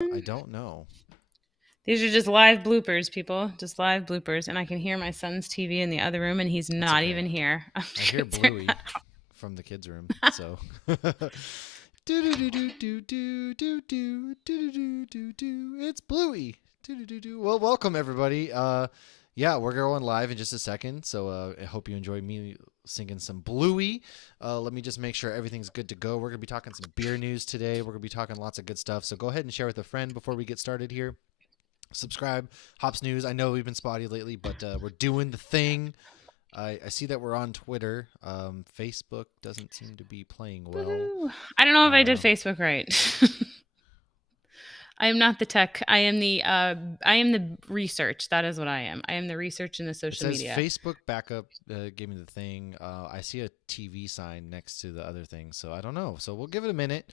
I don't know. These are just live bloopers, people. Just live bloopers. And I can hear my son's TV in the other room, and he's That's not okay. even here. I hear Bluey from the kids' room, so. Do do do do do do do do do do do do. It's Bluey. Do do do do. Well, welcome everybody. Yeah, we're going live in just a second, so I hope you enjoy me singing some Bluey. Let me just make sure everything's good to go. We're gonna be talking some beer news today. We're gonna be talking lots of good stuff. So go ahead and share with a friend before we get started here. Subscribe, Hops News. I know we've been spotty lately, but we're doing the thing. I see that we're on Twitter. Facebook doesn't seem to be playing well. Woohoo. I don't know if I did Uh, Facebook right. I am not the tech. I am the research. That is what I am. I am the research in the it social says media. Facebook backup gave me the thing. I see a TV sign next to the other thing, so I don't know. So we'll give it a minute.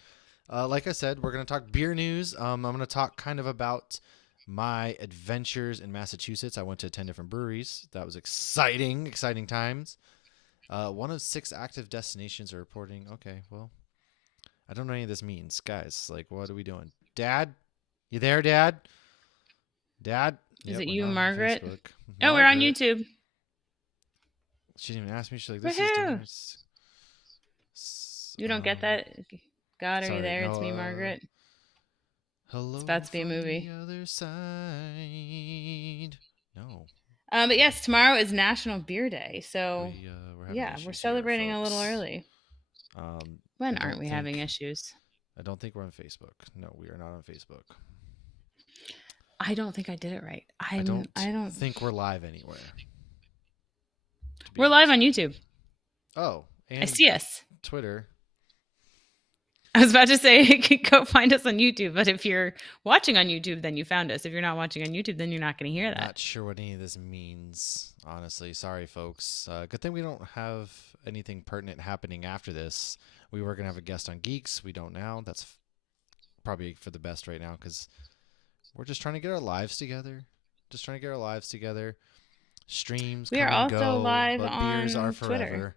Like I said, we're gonna talk beer news. I'm gonna talk kind of about my adventures in Massachusetts. I went to 10 different breweries. That was exciting, exciting times. One of 6 active destinations are reporting. Okay, well, I don't know what any of this means, guys. Like, what are we doing? Dad, you there, Dad? Dad? Is Yep, it we're you, not on Margaret? Facebook. Oh, we're on Margaret. YouTube. She didn't even ask me. She's like, "This is Woohoo! dinner." You don't get that? God, are you Sorry, there? no. It's me, Margaret. It's Hello about to be a from the movie. other side. No, But yes, tomorrow is National Beer Day. So we're having yeah, we're issues here, celebrating a little folks. early. I When aren't don't we having think issues? I don't think we're on Facebook. No, we are not on Facebook. I don't think I did it right. I don't I don't think we're live anywhere. To be We're live honest on with you. YouTube. Oh, I and see us. Twitter. I was about to say go find us on YouTube, but if you're watching on YouTube, then you found us. If you're not watching on YouTube, then you're not going to hear that. Not sure what any of this means, honestly. Sorry, folks. Good thing we don't have anything pertinent happening after this. We were going to have a guest on Geeks. We don't now. That's probably for the best right now because we're just trying to get our lives together. Just trying to get our lives together. Streams We are come and also go, live but beers are on Twitter. forever. We're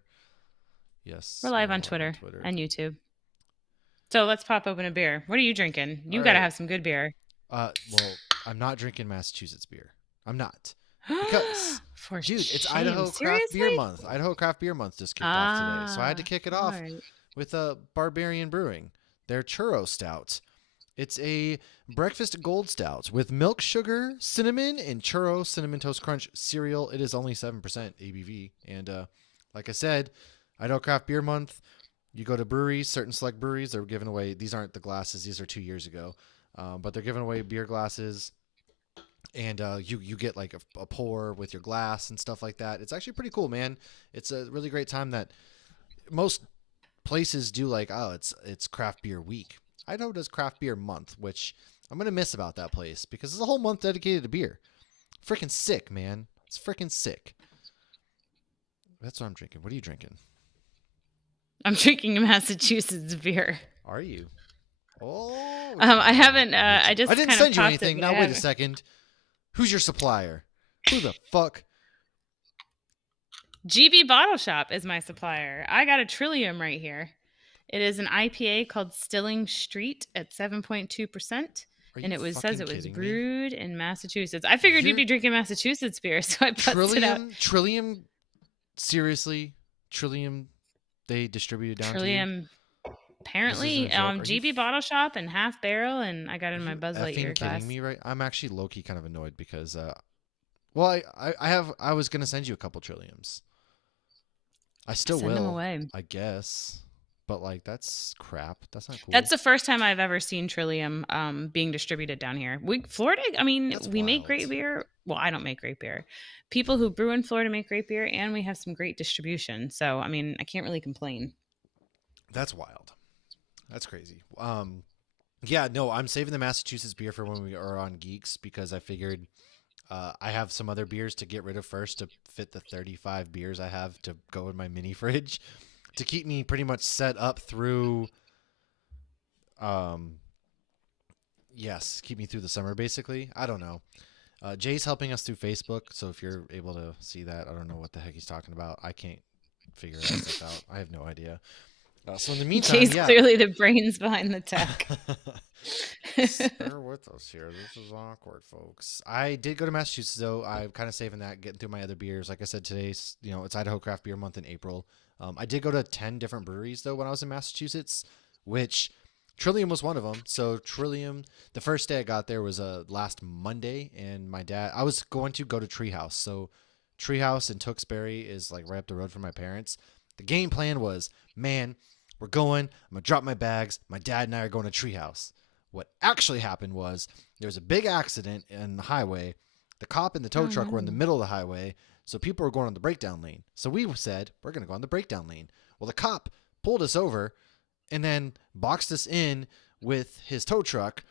Yes, we live are on live on Twitter Twitter. and YouTube. So let's pop open a beer. What are you drinking? All You got to right. have some good beer. Well, I'm not drinking Massachusetts beer. I'm not. Because, For dude, it's shame. Idaho Craft Beer Seriously? Month. Idaho Craft Beer Month just kicked off today. So I had to Ah, kick it all off right. with Barbarian Brewing. Their churro stout. It's a breakfast gold stout with milk, sugar, cinnamon, and churro cinnamon toast crunch cereal. It is only 7% ABV. And like I said, Idaho Craft Beer Month. You go to breweries, certain select breweries, they're giving away, these aren't the glasses, these are 2 years ago. But they're giving away beer glasses, and you get like a pour with your glass and stuff like that. It's actually pretty cool, man. It's a really great time that most places do like, oh, it's craft beer week. Idaho does craft beer month, which I'm gonna miss about that place because it's a whole month dedicated to beer. Freaking sick, man. It's freaking sick. That's what I'm drinking. What are you drinking? I'm drinking a Massachusetts beer. Are you? Oh, I haven't. I I just didn't kind of send you popped it, anything. but I Now wait a haven't. second. Who's your supplier? Who the fuck? GB Bottle Shop is my supplier. I got a Trillium right here. It is an IPA called Stilling Street at 7.2%. Are And you says fucking it was kidding me? brewed in Massachusetts. I figured you'd You're be drinking Massachusetts beer, so I busted out Trillium. Seriously, Trillium. They distributed down to you. Trillium. This isn't a Apparently, joke. GB Bottle Shop and Half Barrel, and I got Are in my you Buzz effing Lightyear kidding glass. me? Right? I'm actually low key kind of annoyed because well, I was gonna send you a couple Trilliums. I still Send them will, away. I guess. But like that's crap. That's not That's cool. the first time I've ever seen Trillium being distributed down here. Florida, I mean, That's we make great wild. beer. Well, I don't make great beer. People who brew in Florida make great beer, and we have some great distribution. So, I mean, I can't really complain. That's wild. That's crazy. Yeah, no, I'm saving the Massachusetts beer for when we are on Geeks because I figured I have some other beers to get rid of first to fit the 35 beers I have to go in my mini fridge to keep me pretty much set up through um yes, keep me through the summer basically. I don't know. Jay's helping us through Facebook, so if you're able to see that, I don't know what the heck he's talking about. I can't figure that stuff out. I have no idea. So in the meantime, Jay's yeah. clearly the brains behind the tech. Bear with us here. This is awkward, folks. I did go to Massachusetts though. I'm kind of saving that, getting through my other beers. Like I said, today's it's Idaho Craft Beer Month in April. I did go to 10 different breweries though when I was in Massachusetts, which Trillium was one of them. So Trillium, the first day I got there was last Monday, and my dad. I was going to go to Treehouse. So Treehouse in Tewksbury is like right up the road from my parents. The game plan was, man, we're going. I'm gonna drop my bags. My dad and I are going to Treehouse. What actually happened was there was a big accident in the highway. The cop and the tow Oh truck were in the no. middle of the highway, so people were going on the breakdown lane. So we said, we're going to go on the breakdown lane. Well, the cop pulled us over and then boxed us in with his tow truck,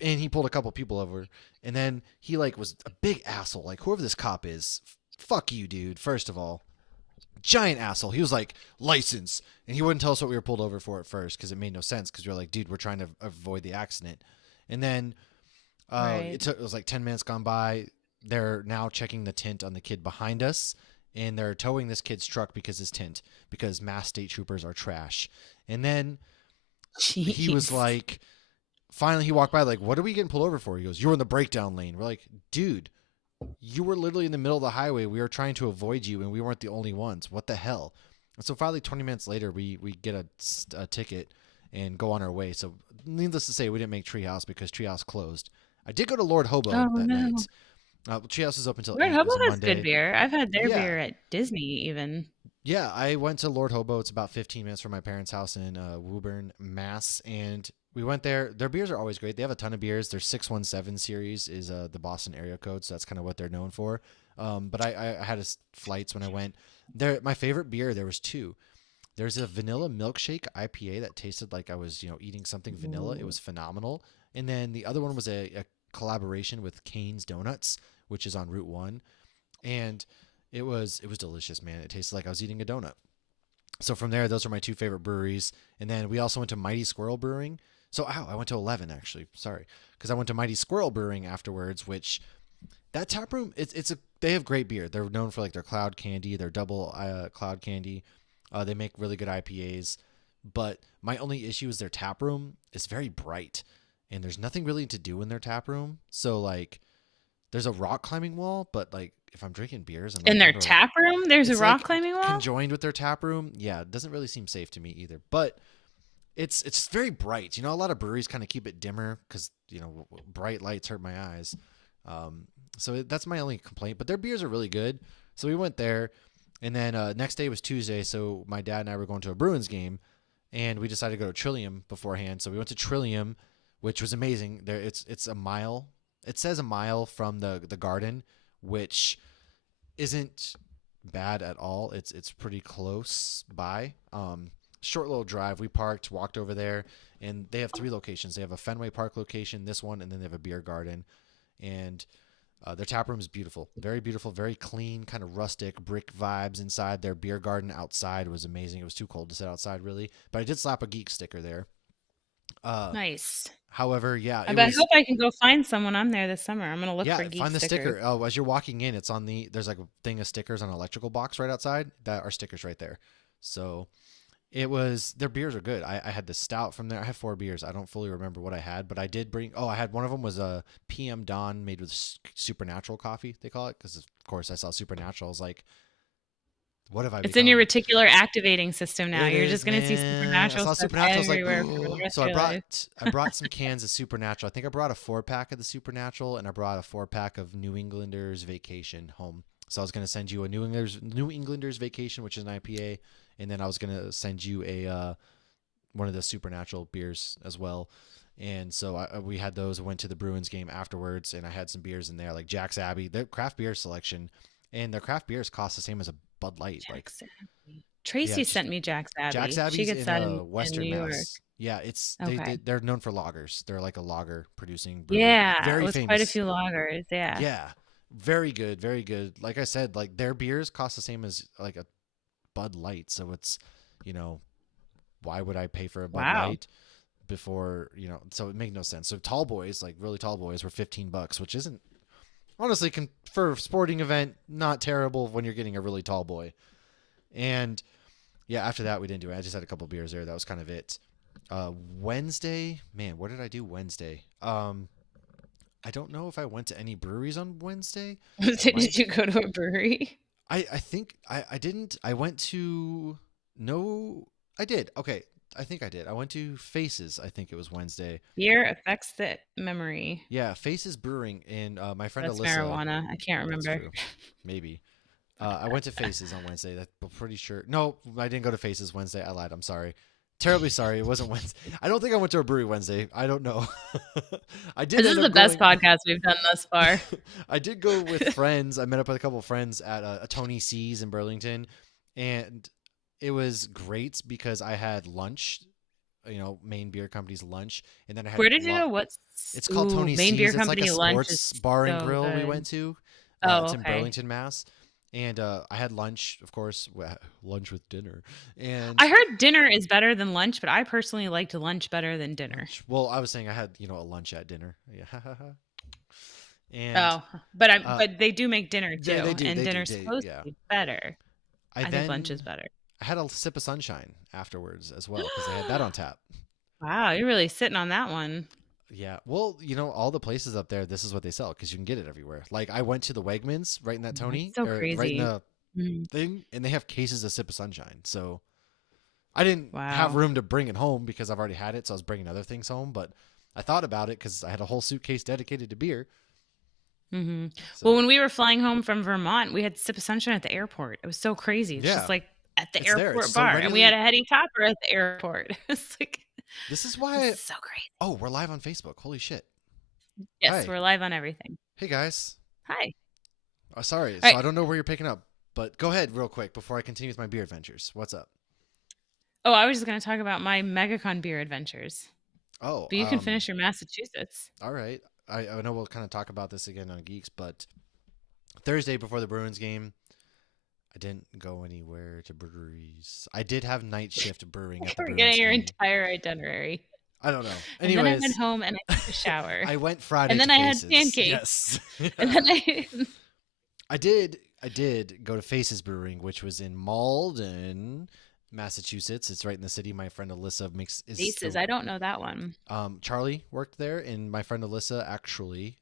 and he pulled a couple people over. And then he like was a big asshole. Like, whoever this cop is, fuck you, dude, first of all. Giant asshole. He was like, license. And he wouldn't tell us what we were pulled over for at first because it made no sense, because we were like, dude, we're trying to avoid the accident. And then Right. it was like 10 minutes gone by. They're now checking the tint on the kid behind us, and they're towing this kid's truck because his tint, because Mass State Troopers are trash. And then he was Jeez. like, finally he walked by like, what are we getting pulled over for? He goes, you're in the breakdown lane. We're like, dude, you were literally in the middle of the highway. We were trying to avoid you, and we weren't the only ones. What the hell? And so finally, 20 minutes later, we get a ticket and go on our way. So needless to say, we didn't make Treehouse because Treehouse closed. I did go to Lord Oh Hobo that no. night. Treehouse is open till Red 8. It Hobo was a has good Monday. beer. I've had their Yeah. beer at Disney even. Yeah, I went to Lord Hobo. It's about 15 minutes from my parents' house in Woburn, Mass. And we went there. Their beers are always great. They have a ton of beers. Their 617 series is the Boston area code, so that's kind of what they're known for. But I had flights when I went. My favorite beer, there was two. There's a vanilla milkshake IPA that tasted like I was, eating something vanilla. It Ooh. was phenomenal. And then the other one was a collaboration with Cane's Donuts, which is on Route 1. And it was delicious, man. It tasted like I was eating a donut. So from there, those are my two favorite breweries. And then we also went to Mighty Squirrel Brewing. So I went to 11 actually. Sorry, because I went to Mighty Squirrel Brewing afterwards, which that tap room, they have great beer. They're known for like their cloud candy, their double cloud candy. They make really good IPAs. But my only issue is their tap room is very bright, and there's nothing really to do in their tap room. So like, there's a rock climbing wall, but like if I'm drinking beers, I'm In like their under tap room, there's a it's rock like climbing wall? conjoined with their tap room. Yeah, it doesn't really seem safe to me either. But it's very bright. A lot of breweries kind of keep it dimmer because bright lights hurt my eyes. So that's my only complaint. But their beers are really good. So we went there, and then next day was Tuesday. So my dad and I were going to a Bruins game, and we decided to go to Trillium beforehand. So we went to Trillium, which was amazing. It's a mile. It says a mile from the garden, which isn't bad at all. It's pretty close by. Short little drive. We parked, walked over there, and they have three locations. They have a Fenway Park location, this one, and then they have a beer garden. And their tap room is beautiful, very clean, kind of rustic brick vibes inside. Their beer garden outside was amazing. It was too cold to sit outside, really, but I did slap a geek sticker there. Uh, Nice. However, yeah, I it bet I was. hope I can go find someone on there this summer. I'm gonna look for Yeah, geek find the stickers. sticker. Oh, as you're walking in, there's like a thing of stickers on an electrical box right outside. That are stickers right there. So their beers are good. I had the stout from there. I have 4 beers. I don't fully remember what I had, but I did bring. Oh, I had one of them was a PM Dawn made with supernatural coffee. They call it because of course I saw supernatural. I was like, what have I It's in your become? reticular activating system now. It You're is, just gonna see man. I supernatural saw stuff Supernatural. I was like, everywhere for the rest so of I your life. brought I brought some cans of Supernatural. I think I brought a 4-pack of the Supernatural, and I brought a 4-pack of New Englanders Vacation home. So I was gonna send you a New Englanders Vacation, which is an IPA, and then I was gonna send you a one of the Supernatural beers as well. And so we had those. I went to the Bruins game afterwards, and I had some beers in there, like Jack's Abbey. Their craft beer selection, and their craft beers cost the same as a Bud Light. Like, Jack's Abbey. yeah, Tracy sent me Jack's Jack's Abbey. She Abbey's gets in that in Western New York. Mass. Yeah, it's Okay. they're known for lagers. They're like a lager producing brewery. Yeah, it Very was quite a famous. few lagers. Yeah. Yeah. Very good, very good. Like I said, like their beers cost the same as like a Bud Light. So it's, you know, why would I pay for a Bud Wow. Light before, so it made no sense. So tall boys, like really tall boys were $15, which isn't honestly for a sporting event not terrible when you're getting a really tall boy. And Yeah, after that we didn't do it. I just had a couple beers there. That was kind of it. Wednesday, man, what did I do Wednesday? I don't know if I went to any breweries on Wednesday. I might. Did you go to a brewery? I think I didn't. I went to no. I did. Okay, I think I did. I went to Faces. I think it was Wednesday. Beer affects the memory. Yeah, Faces Brewing and my friend That's Alyssa. marijuana. I can't That's remember. true. Maybe. I went to Faces on Wednesday. I'm pretty sure. No, I didn't go to Faces Wednesday. I lied. I'm sorry. Terribly sorry. It wasn't Wednesday. I don't think I went to a brewery Wednesday. I don't know. I did This end is the up best going. podcast we've done thus far. I did go with friends. I met up with a couple of friends at a Tony C's in Burlington, and it was great because I had lunch. Main beer company's lunch, and then I had Where did you go? What's It's called Tony Main Beer C's. It's like a Company lunch is sports bar and so grill we good. went to. Oh, It's in okay. Burlington, Mass. And I had lunch, of course, lunch with dinner. And I heard dinner is better than lunch, but I personally liked lunch better than dinner. lunch. Well, I was saying I had a lunch at dinner. Yeah, and Oh, but I uh, but they do make dinner too, they do, and they do, dinner's they supposed yeah. to be better. I I think lunch then is better. I had a sip of sunshine afterwards as well because they had that on tap. Wow, you're really sitting on that one. Yeah, well, all the places up there, this is what they sell because you can get it everywhere. Like I went to the Wegmans right in that That's Tony, so or right in crazy. the Mhm. thing, and they have cases of sip of sunshine. So I didn't have Wow. room to bring it home because I've already had it, so I was bringing other things home. But I thought about it because I had a whole suitcase dedicated to beer. Well, So when we were flying home from Vermont, we had Sip of Sunshine at the airport. It was so crazy. It's just yeah, like at the it's there. It's airport so bar, and we had readily. a Heady Topper at the airport. It's like This is this why. is so great. Oh, we're live on Facebook. Holy shit! Yes, Hi, we're live on everything. hey guys. Hi. Sorry, All so right. I don't know where you're picking up, but go ahead real quick before I continue with my beer adventures. What's up? Oh, I was just going to talk about my MegaCon beer adventures, Oh, but you can finish your Massachusetts. all right. I know we'll kind of talk about this again on Geeks, but Thursday before the Bruins game, I didn't go anywhere to breweries. I did have night shift brewing at the We're Bruins getting your game. entire itinerary. I don't know. And then I went Anyways, home and I took a shower. I went Friday And then to I had Faces. pancakes. Yes. And then I I did go to Faces Brewing, which was in Malden, Massachusetts. It's right in the city. My friend Alyssa Faces. I don't know that one. Charlie worked there, and my friend Alyssa actually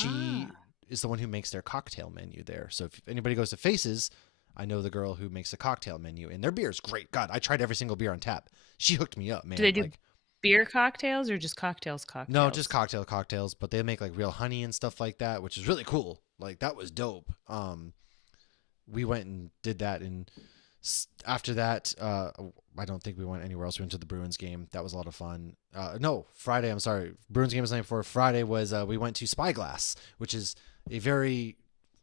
she Ah. is the one who makes their cocktail menu there. So if anybody goes to Faces, I know the girl who makes the cocktail menu, and their beer is great. God, I tried every single beer on tap. She hooked me up, man. Do they do Like, beer cocktails or just cocktails no, just cocktails? cocktails, but they make like real honey and stuff like that, which is really cool. Like that was dope. We went and did that, and after that, I don't think we went anywhere else. We went to the Bruins game. That was a lot of fun. No, Friday. I'm sorry, Bruins game was the night before. Friday was we went to Spyglass, which is a very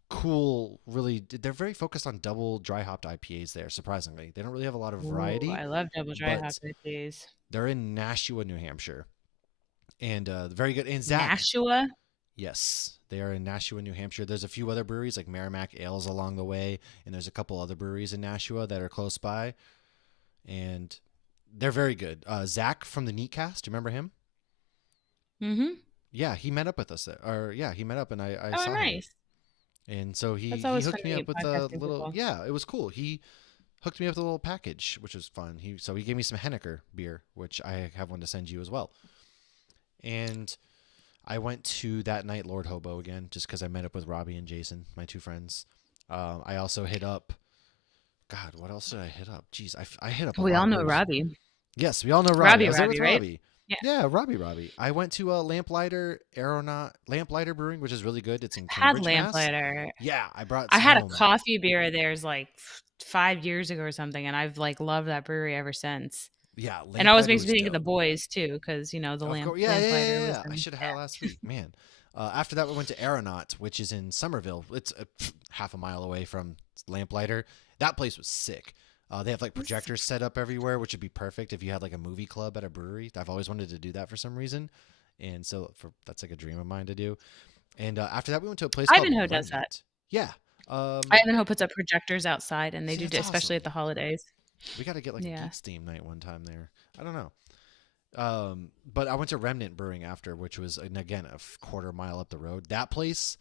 cool. Really, they're very focused on double dry hopped IPAs there. Surprisingly, they don't really have a lot of Ooh, variety, I love double dry hop but IPAs. they're in Nashua, New Hampshire, and very good. And Zach, Nashua? yes, they are in Nashua, New Hampshire. There's a few other breweries like Merrimack Ales along the way, and there's a couple other breweries in Nashua that are close by, and they're very good. Zach from the Neatcast, do you remember him? Mm-hmm. Yeah, he met up with us there. Or yeah, he met up, and I Oh, saw him, nice. and so he That's he always fun hooked to me up meet with a podcasting little. people. Yeah, it was cool. He hooked me up with a little package, which was fun. He gave me some Henniker beer, which I have one to send you as well, and I went to that night Lord Hobo again just because I met up with Robbie and Jason, my two friends. I also hit up. God, what else did I hit up? Jeez, I hit up a We lot all of know breweries. Robbie. Yes, we all know Robbie. I was there with Right? Robbie. Yeah. Yeah, Robbie. I went to Lamplighter Brewing, which is really good. It's in Had Cambridge, Mass. Lamplighter. Yeah, I brought I some had a home. coffee beer of theirs like 5 years ago or something, and I've like loved that brewery ever since. Yeah, And it always Lamplighter makes me was think of the dope. boys too, because the Of course, lamplighter was yeah. I in. should have had it last week, man. After that, we went to Aeronaut, which is in Somerville. It's half a mile away from Lamplighter. That place was sick. They have like projectors set up everywhere, which would be perfect if you had like a movie club at a brewery. I've always wanted to do that for some reason, and so that's like a dream of mine to do. And after that, we went to a place called Ivanhoe does that. Remnant. Yeah. Ivanhoe puts up projectors outside, and they See, do, that's especially at awesome. the holidays. We got to get like a Yeah. Geeks theme night one time there. I don't know. But I went to Remnant Brewing after, which was again a quarter mile up the road. That place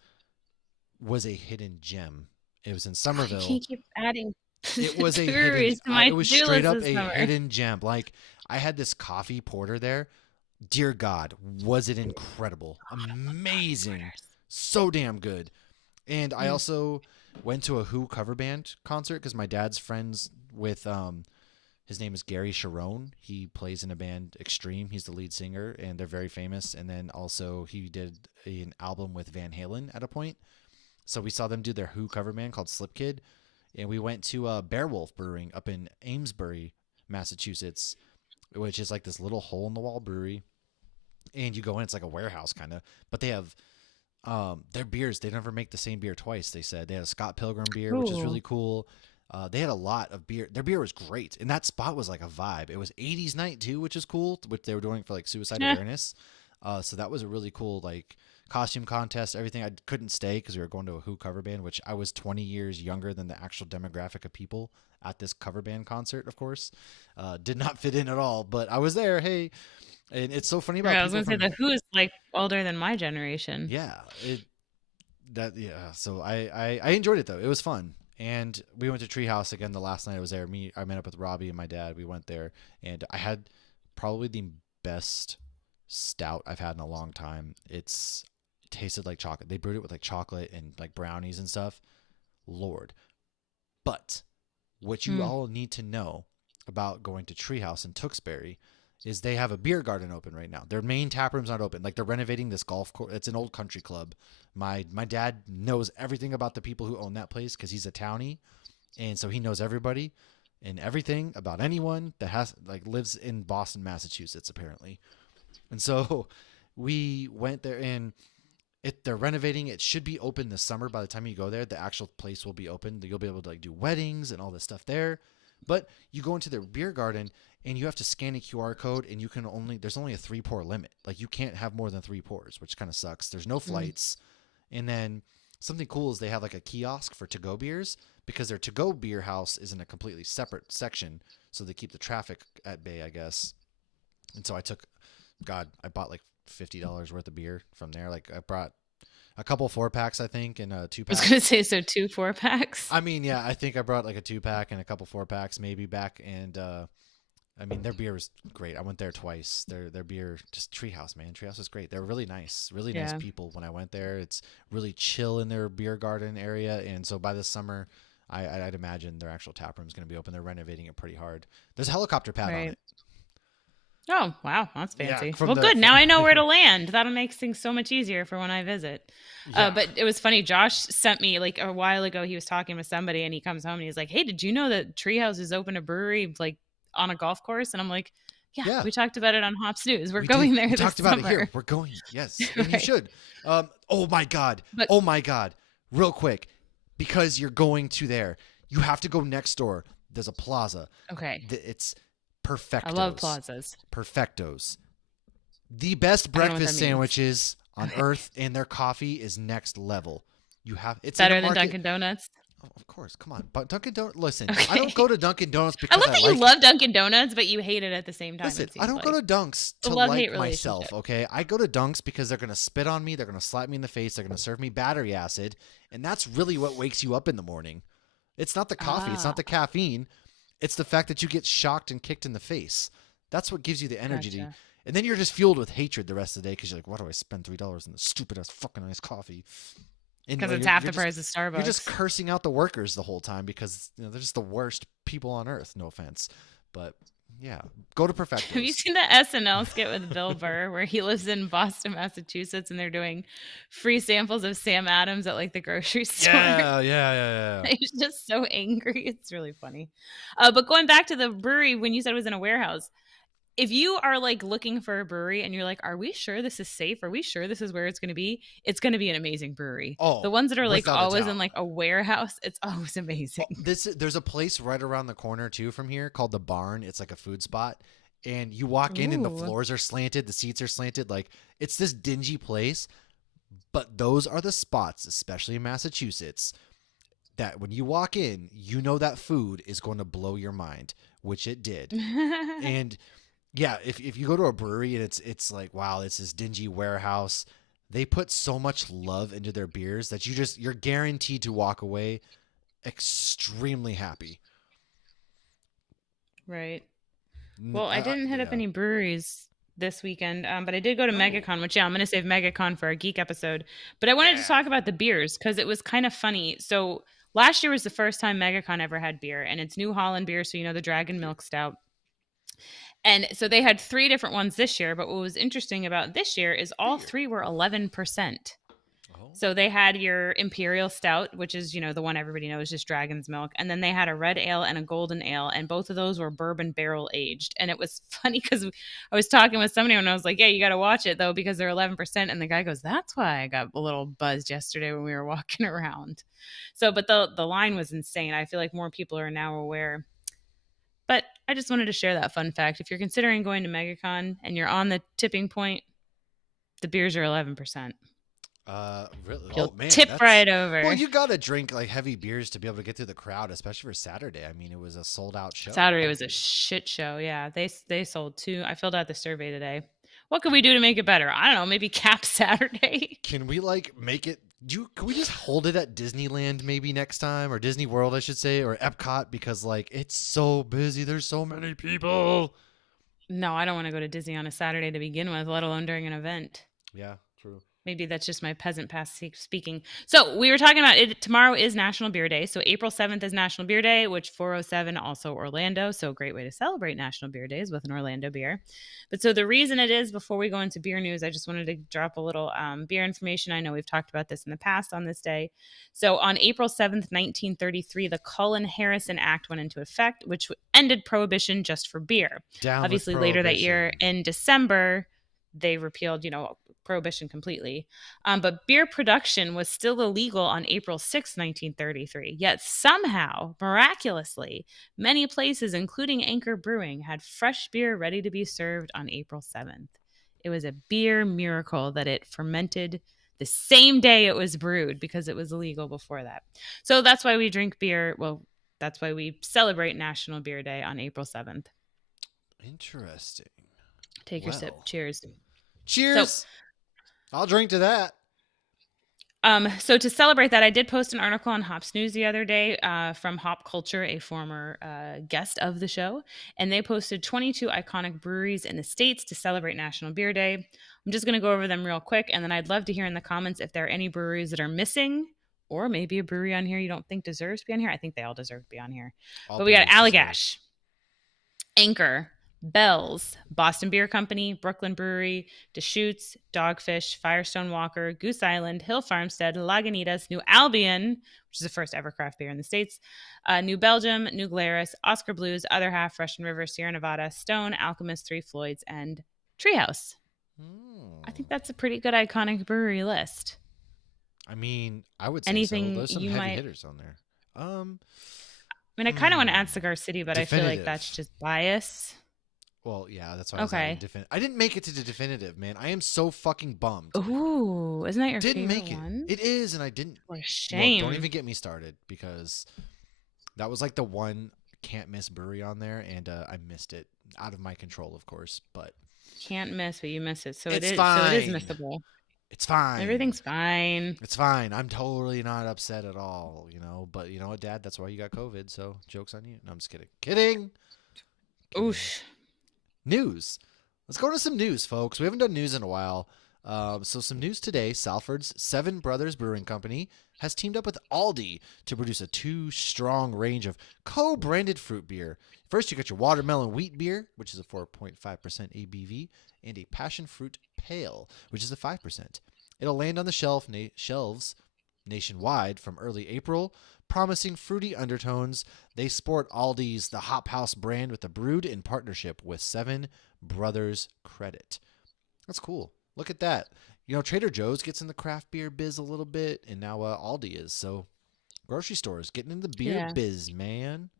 was a hidden gem. It was in Why Somerville. can't you keep adding It was a hidden. Breweries to my It was to-do straight list up this a summer. hidden gem. Like I had this coffee porter there. Dear God, was it incredible, amazing, Porters. so damn good. And I Mm. also went to a Who cover band concert because my dad's friends with his name is Gary Sharon. He plays in a band Extreme. He's the lead singer, and they're very famous. And then also he did an album with Van Halen at a point. So we saw them do their Who cover band called Slip Kid, and we went to Bearwolf Brewing up in Amesbury, Massachusetts, which is like this little hole in the wall brewery. And you go in, it's like a warehouse kind of, but they have their beers. They never make the same beer twice. They said they had a Scott Pilgrim beer, which is Ooh. really cool. They had a lot of beer. Their beer was great, and that spot was like a vibe. It was '80s night too, which is cool. Which they were doing for like suicide Yeah. awareness. So that was a really cool like costume contest. Everything. I couldn't stay because we were going to a Who cover band, which I was 20 years younger than the actual demographic of people at this cover band concert. Of course, did not fit in at all, but I was there. Hey, and it's so funny Right, about I was people gonna say from the Who is like older than my generation. yeah. So I enjoyed it though. It was fun. And we went to Treehouse again the last night I was there. I met up with Robbie and my dad. We went there and I had probably the best stout I've had in a long time. It tasted like chocolate. They brewed it with like chocolate and like brownies and stuff. Lord. But what you Mm. all need to know about going to Treehouse in Tewksbury is they have a beer garden open right now. Their main tap room's not open. Like they're renovating this golf course. It's an old country club. My dad knows everything about the people who own that place because he's a townie, and so he knows everybody and everything about anyone that has like lives in Boston, Massachusetts, apparently. And so we went there and they're renovating. It should be open this summer. By the time you go there, the actual place will be open. You'll be able to like do weddings and all this stuff there. But you go into their beer garden and you have to scan a QR code, and there's only a 3 pour limit. Like you can't have more than 3 pours, which kind of sucks. There's no Mm. flights. And then something cool is they have like a kiosk for to-go beers because their to-go beer house is in a completely separate section, so they keep the traffic at bay, I guess. And so I bought like $50 worth of beer from there. Like I brought a couple 4 packs, I think, and a two I was pack. gonna say so 2 4 packs. I mean, yeah, I think I brought like a 2 pack and a couple 4 packs maybe back, and I mean their beer was great. I went there twice. Their beer, just Treehouse, man. Treehouse is great. They're really nice Yeah. people. When I went there, it's really chill in their beer garden area, and so by this summer, I'd imagine their actual tap room is going to be open. They're renovating it pretty hard. There's a helicopter pad on Right. it. Oh, wow, that's Yeah, fancy. from Well, the good. Now I know where to land. That'll make things so much easier for when I visit. yeah. But it was funny. Josh sent me like a while ago. He was talking with somebody, and he comes home and he's like, "Hey, did you know that Treehouse has opened a brewery like on a golf course?" And I'm like, "Yeah, Yeah, we talked about it on Hops News. We're we did. going there We this talked about it here. summer." We're going. Yes, and you Right. should. Oh my god. But Oh my god. Real quick, because you're going to there, you have to go next door. There's a plaza. okay, It's I love Perfectos. plazas. Perfectos. The best I don't know what breakfast that means. sandwiches on Okay. earth, and their coffee is next level. It's in a Better than market. Dunkin' Donuts. Oh, of course, come on. But Dunkin' Donuts. Listen, I don't Okay. go to Dunkin' Donuts I because love I that you like. love Dunkin' Donuts, but you hate it at the same time. Listen, It I seems don't go like to Dunks a to love hate like myself, relationship. okay? I go to Dunks because they're going to spit on me, they're going to slap me in the face, they're going to serve me battery acid, and that's really what wakes you up in the morning. It's not the coffee, it's not Ah, the caffeine, it's the fact that you get shocked and kicked in the face. That's what gives you the energy to, gotcha. and then you're just fueled with hatred the rest of the day because you're like, why do I spend $3 on this stupid ass fucking nice coffee? And Because like, it's half you're the just price of you're just Starbucks. cursing out the workers the whole time because they're just the worst people on earth. No offense, but yeah, go to Have you Perfectos. seen the SNL skit with Bill Burr where he lives in Boston, Massachusetts, and they're doing free samples of Sam Adams at like the grocery store? Yeah. He's just so angry. It's really funny. But going back to the brewery, when you said it was in a warehouse, if you are like looking for a brewery and you're like, are we sure this is safe? Are we sure this is where it's going to be? It's going to be an amazing brewery. The Oh, ones that are like without a always in doubt. like a warehouse, it's always Oh, amazing. there's a place right around the corner too from here called the Barn. It's like a food spot, and you walk in and the Ooh. floors are slanted, the seats are slanted. Like it's this dingy place, but those are the spots, especially in Massachusetts, that when you walk in, you know that food is going to blow your mind, which it did. And yeah, if you go to a brewery and it's like, wow, it's this dingy warehouse. They put so much love into their beers that you're guaranteed to walk away extremely happy. Right. Well, I didn't hit up Yeah. any breweries this weekend, but I did go to Oh, MegaCon, which, yeah, I'm going to save MegaCon for our geek episode. But I wanted to yeah. talk about the beers because it was kind of funny. So last year was the first time MegaCon ever had beer, and it's New Holland beer. So, the Dragon Beer. Milk Stout. And so they had three different ones this year. But what was interesting about this year is all Beer. three were 11%. Oh. So they had your Imperial Stout, which is, the one everybody knows, just Dragon's Milk. And then they had a red ale and a golden ale. And both of those were bourbon barrel aged. And it was funny because I was talking with somebody and I was like, yeah, you got to watch it though, because they're 11%. And the guy goes, that's why I got a little buzzed yesterday when we were walking around. So, but the line was insane. I feel like more people are now aware. But I just wanted to share that fun fact. If you're considering going to MegaCon and you're on the tipping point, the beers are 11%. Really? Oh You'll man, tip that's right well. over. You gotta drink like heavy beers to be able to get through the crowd, especially for Saturday. I mean, it was a sold out show. Saturday was a shit show. Yeah, they sold two. I filled out the survey today. What could we do to make it better? I don't know. Maybe cap Saturday. Can we like make it? Can we just hold it at Disneyland maybe next time, or Disney World, I should say, or Epcot, because like it's so busy. There's so many people. No, I don't want to go to Disney on a Saturday to begin with, let alone during an event. Yeah, true. Maybe that's just my peasant past speaking. So we were talking about it. Tomorrow is National Beer Day. So April 7th is National Beer Day, which 407 also Orlando. So a great way to celebrate National Beer Days with an Orlando beer. But so the reason it is, before we go into beer news, I just wanted to drop a little beer information. I know we've talked about this in the past on this day. So on April 7th, 1933, the Cullen-Harrison Act went into effect, which ended prohibition just for beer. Down with Obviously, later that year prohibition. in December, they repealed, prohibition completely. But beer production was still illegal on April 6th, 1933. Yet somehow, miraculously, many places, including Anchor Brewing, had fresh beer ready to be served on April 7th. It was a beer miracle that it fermented the same day it was brewed because it was illegal before that. So that's why we drink beer. Well, that's why we celebrate National Beer Day on April 7th. Interesting. Take your sip. Cheers. Cheers. So, I'll drink to that. So to celebrate that, I did post an article on Hops News the other day from Hop Culture, a former guest of the show, and they posted 22 iconic breweries in the States to celebrate National Beer Day. I'm just going to go over them real quick, and then I'd love to hear in the comments if there are any breweries that are missing, or maybe a brewery on here you don't think deserves to be on here. I think they all deserve to be on here. But we got Allagash, Anchor, Bell's, Boston Beer Company, Brooklyn Brewery, Deschutes, Dogfish, Firestone Walker, Goose Island, Hill Farmstead, Lagunitas, New Albion, which is the first ever craft beer in the States, New Belgium, New Glarus, Oscar Blues, Other Half, Russian River, Sierra Nevada, Stone, Alchemist, Three Floyds, and Treehouse. I think that's a pretty good iconic brewery list. I mean, I would say Anything so. There's some you heavy might... hitters on there. I mean, I kind of want to add Cigar City, but Definitive. I feel like that's just bias. Well, yeah, that's why I was adding definitive. I didn't make it to the definitive, man. I am so fucking bummed. Ooh, isn't that your didn't favorite make it. one? It is, and I didn't. What a shame. Look, don't even get me started because that was like the one can't miss brewery on there, and I missed it. Out of my control, of course, but can't miss, but you miss it. So it's it is. fine. So it is missable. It's fine. Everything's fine. It's fine. I'm totally not upset at all, But you know what, Dad? That's why you got COVID. So joke's on you. No, I'm just kidding. Kidding. Oosh. News. Let's go to some news, folks. We haven't done news in a while. So some news today. Salford's Seven Brothers Brewing Company has teamed up with Aldi to produce a two-strong range of co-branded fruit beer. First, you got your watermelon wheat beer, which is a 4.5% ABV, and a passion fruit pale, which is a 5%. It'll land on the shelves nationwide from early April, promising fruity undertones. They sport Aldi's The Hop House brand with the brewed in partnership with Seven Brothers Credit. That's cool. Look at that. Trader Joe's gets in the craft beer biz a little bit, and now Aldi is. So grocery stores getting in the beer biz, man.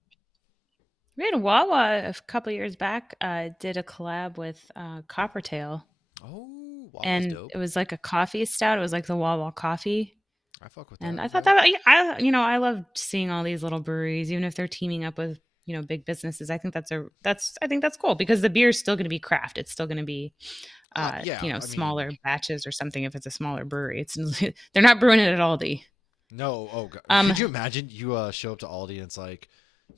We had Wawa a couple years back did a collab with Coppertail. Oh, Wawa's and dope. It was like a coffee stout. It was like the Wawa coffee. I fuck with that. And I thought that I love seeing all these little breweries, even if they're teaming up with big businesses. I think that's cool because the beer is still going to be craft. It's still going to be smaller batches or something. If it's a smaller brewery, they're not brewing it at Aldi. No. Oh God. Could you imagine you show up to Aldi and it's like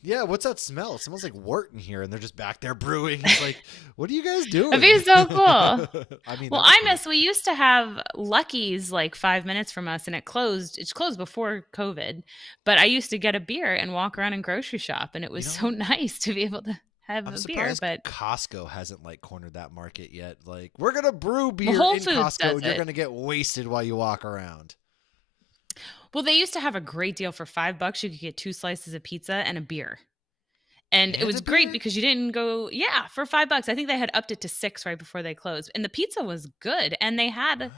Yeah, what's that smell? It smells like wort in here, and they're just back there brewing. It's like, what are you guys That'd doing? be so cool. I mean, Well, that must I be. miss we used to have Lucky's like 5 minutes from us and it closed. It's closed before COVID. But I used to get a beer and walk around and grocery shop and it You was so know, nice to be able to have I'm a beer. surprised But Costco hasn't like cornered that market yet. Like, we're gonna brew well, beer Whole in Foods Costco, does and you're it. gonna get wasted while you walk around. Well, they used to have a great deal for $5. You could get 2 slices of pizza and a beer. And it And was a great beer. because you didn't go, yeah, for $5. I think they had upped it to 6 right before they closed. And the pizza was good. And they had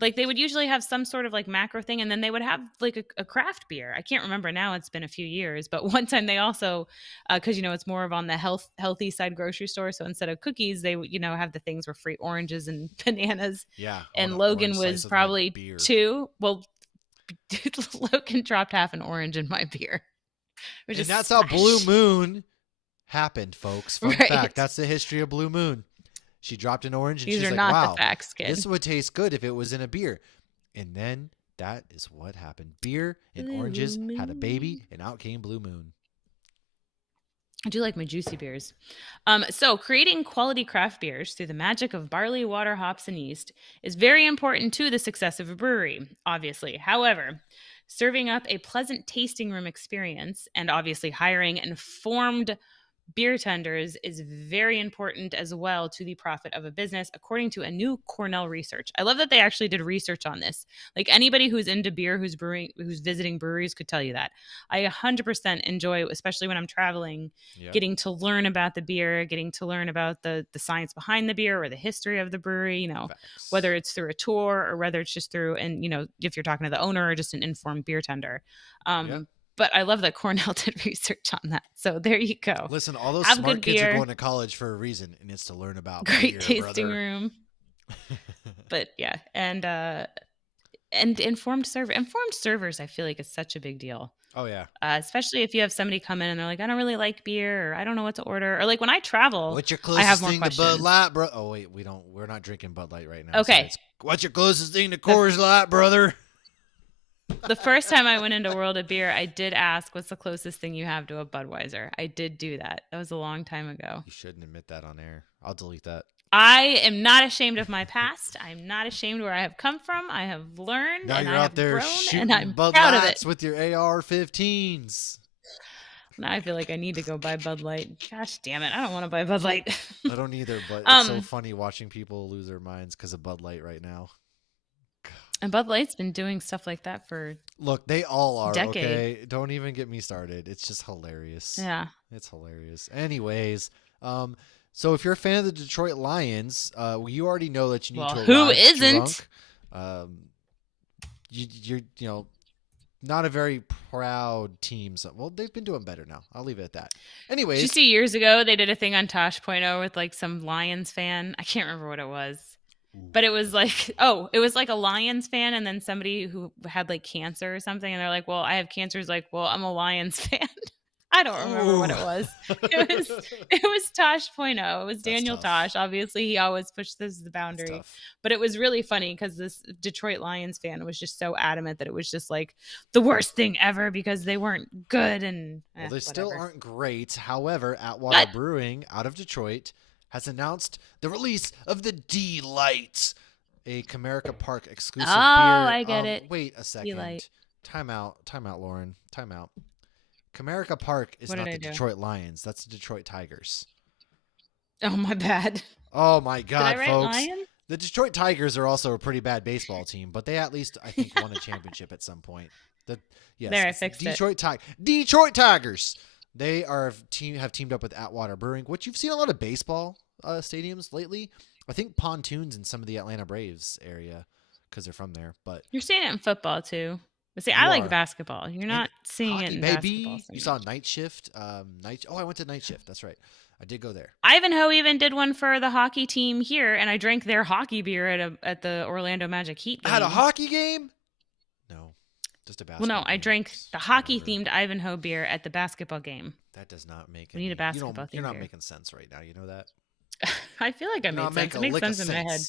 like they What? would usually have some sort of like macro thing, and then they would have like a craft beer. I can't remember now; it's been a few years. But one time they also, because it's more of on the healthy side grocery store. So instead of cookies, they would have the things were free oranges and bananas. Yeah, I want And an Logan orange slice was with my probably beer. 2. Well, Logan dropped half an orange in my beer. It was And just that's how Blue splash. Moon happened, folks. Fun fact. Right. That's the history of Blue Moon. She dropped an orange and These she's are like, not the wow, facts, kid. this would taste good if it was in a beer. And then that is what happened. Beer and Blue oranges had a baby, Moon. and out came Blue Moon. I do like my juicy beers. So, creating quality craft beers through the magic of barley, water, hops, and yeast is very important to the success of a brewery, obviously. However, serving up a pleasant tasting room experience and obviously hiring informed beer tenders is very important as well to the profit of a business, according to a new Cornell research. I love that they actually did research on this. Like anybody who's into beer, who's visiting breweries could tell you that. I 100% enjoy, especially when I'm traveling, Yeah. getting to learn about the beer, getting to learn about the science behind the beer or the history of the brewery, Facts. whether it's through a tour or whether it's just through, and, if you're talking to the owner or just an informed beer tender. Yeah. But I love that Cornell did research on that. So there you go. Listen, all those Have smart good kids are beer, going to college for a reason, and it's to learn about great beer, tasting brother. room. But yeah, and informed servers, I feel like is such a big deal. Oh, yeah. Especially if you have somebody come in and they're like, I don't really like beer, or I don't know what to order, or like when I travel, What's your I have closest more thing to Bud questions. Light, bro? Oh, wait, we're not drinking Bud Light right now. Okay, What's your closest thing to the Coors Light, brother? the first time I went into World of Beer, I did ask, what's the closest thing you have to a Budweiser? I did do that. That was a long time ago. You shouldn't admit that on air. I'll delete that. I am not ashamed of my past. I'm not ashamed where I have come from. I have learned Now and you're I out have there grown and shooting I'm Bud proud of it. Lights with your AR-15s. Now I feel like I need to go buy Bud Light. Gosh damn it. I don't want to buy Bud Light. I don't either, but it's so um funny watching people lose their minds because of Bud Light right now. and Bud Light's been doing stuff like that for Look, they all are, decades. okay? Don't even get me started. It's just hilarious. Yeah. It's hilarious. Anyways, so if you're a fan of the Detroit Lions, you already know that you need Well, to who arrive isn't? drunk. You're not a very proud team. So, well, they've been doing better now. I'll leave it at that. Anyways, Did you see years ago they did a thing on Tosh.0 with like some Lions fan? I can't remember what it was. But it was like, it was like a Lions fan and then somebody who had like cancer or something. And they're like, well, I have cancer. It's like, well, I'm a Lions fan. I don't remember what it was. It was Tosh.0. It was Daniel Tosh. Obviously, he always pushes the boundary. But it was really funny because this Detroit Lions fan was just so adamant that it was just like the worst thing ever because they weren't good and well, they still whatever. aren't great. However, Atwater Brewing out of Detroit has announced the release of the D-Light, a Comerica Park exclusive beer. I get it. Wait a second. D-Light. Time out, Lauren. Time out. Comerica Park is not the Detroit Lions. That's the Detroit Tigers. Oh, my bad. Oh, my God, Did I write folks. Lions? The Detroit Tigers are also a pretty bad baseball team, but they at least, I think, won a championship at some point. Yes, there, I fixed Detroit Detroit Tigers. They have teamed up with Atwater Brewing, which you've seen a lot of baseball stadiums lately. I think pontoons in some of the Atlanta Braves area because they're from there. But you're seeing it in football too. But see, I like basketball. You're not seeing hockey, it in baby. basketball. You saw Night Shift. I went to Night Shift. That's right. I did go there. Ivanhoe even did one for the hockey team here, and I drank their hockey beer at the Orlando Magic Heat game. At a hockey game? No, just a basketball. Well, no, I drank the hockey-themed Ivanhoe beer at the basketball game. That does not make. We need a basketball theme. You're not beer. making sense right now. You know that. I feel like I made sense. It makes sense in my head.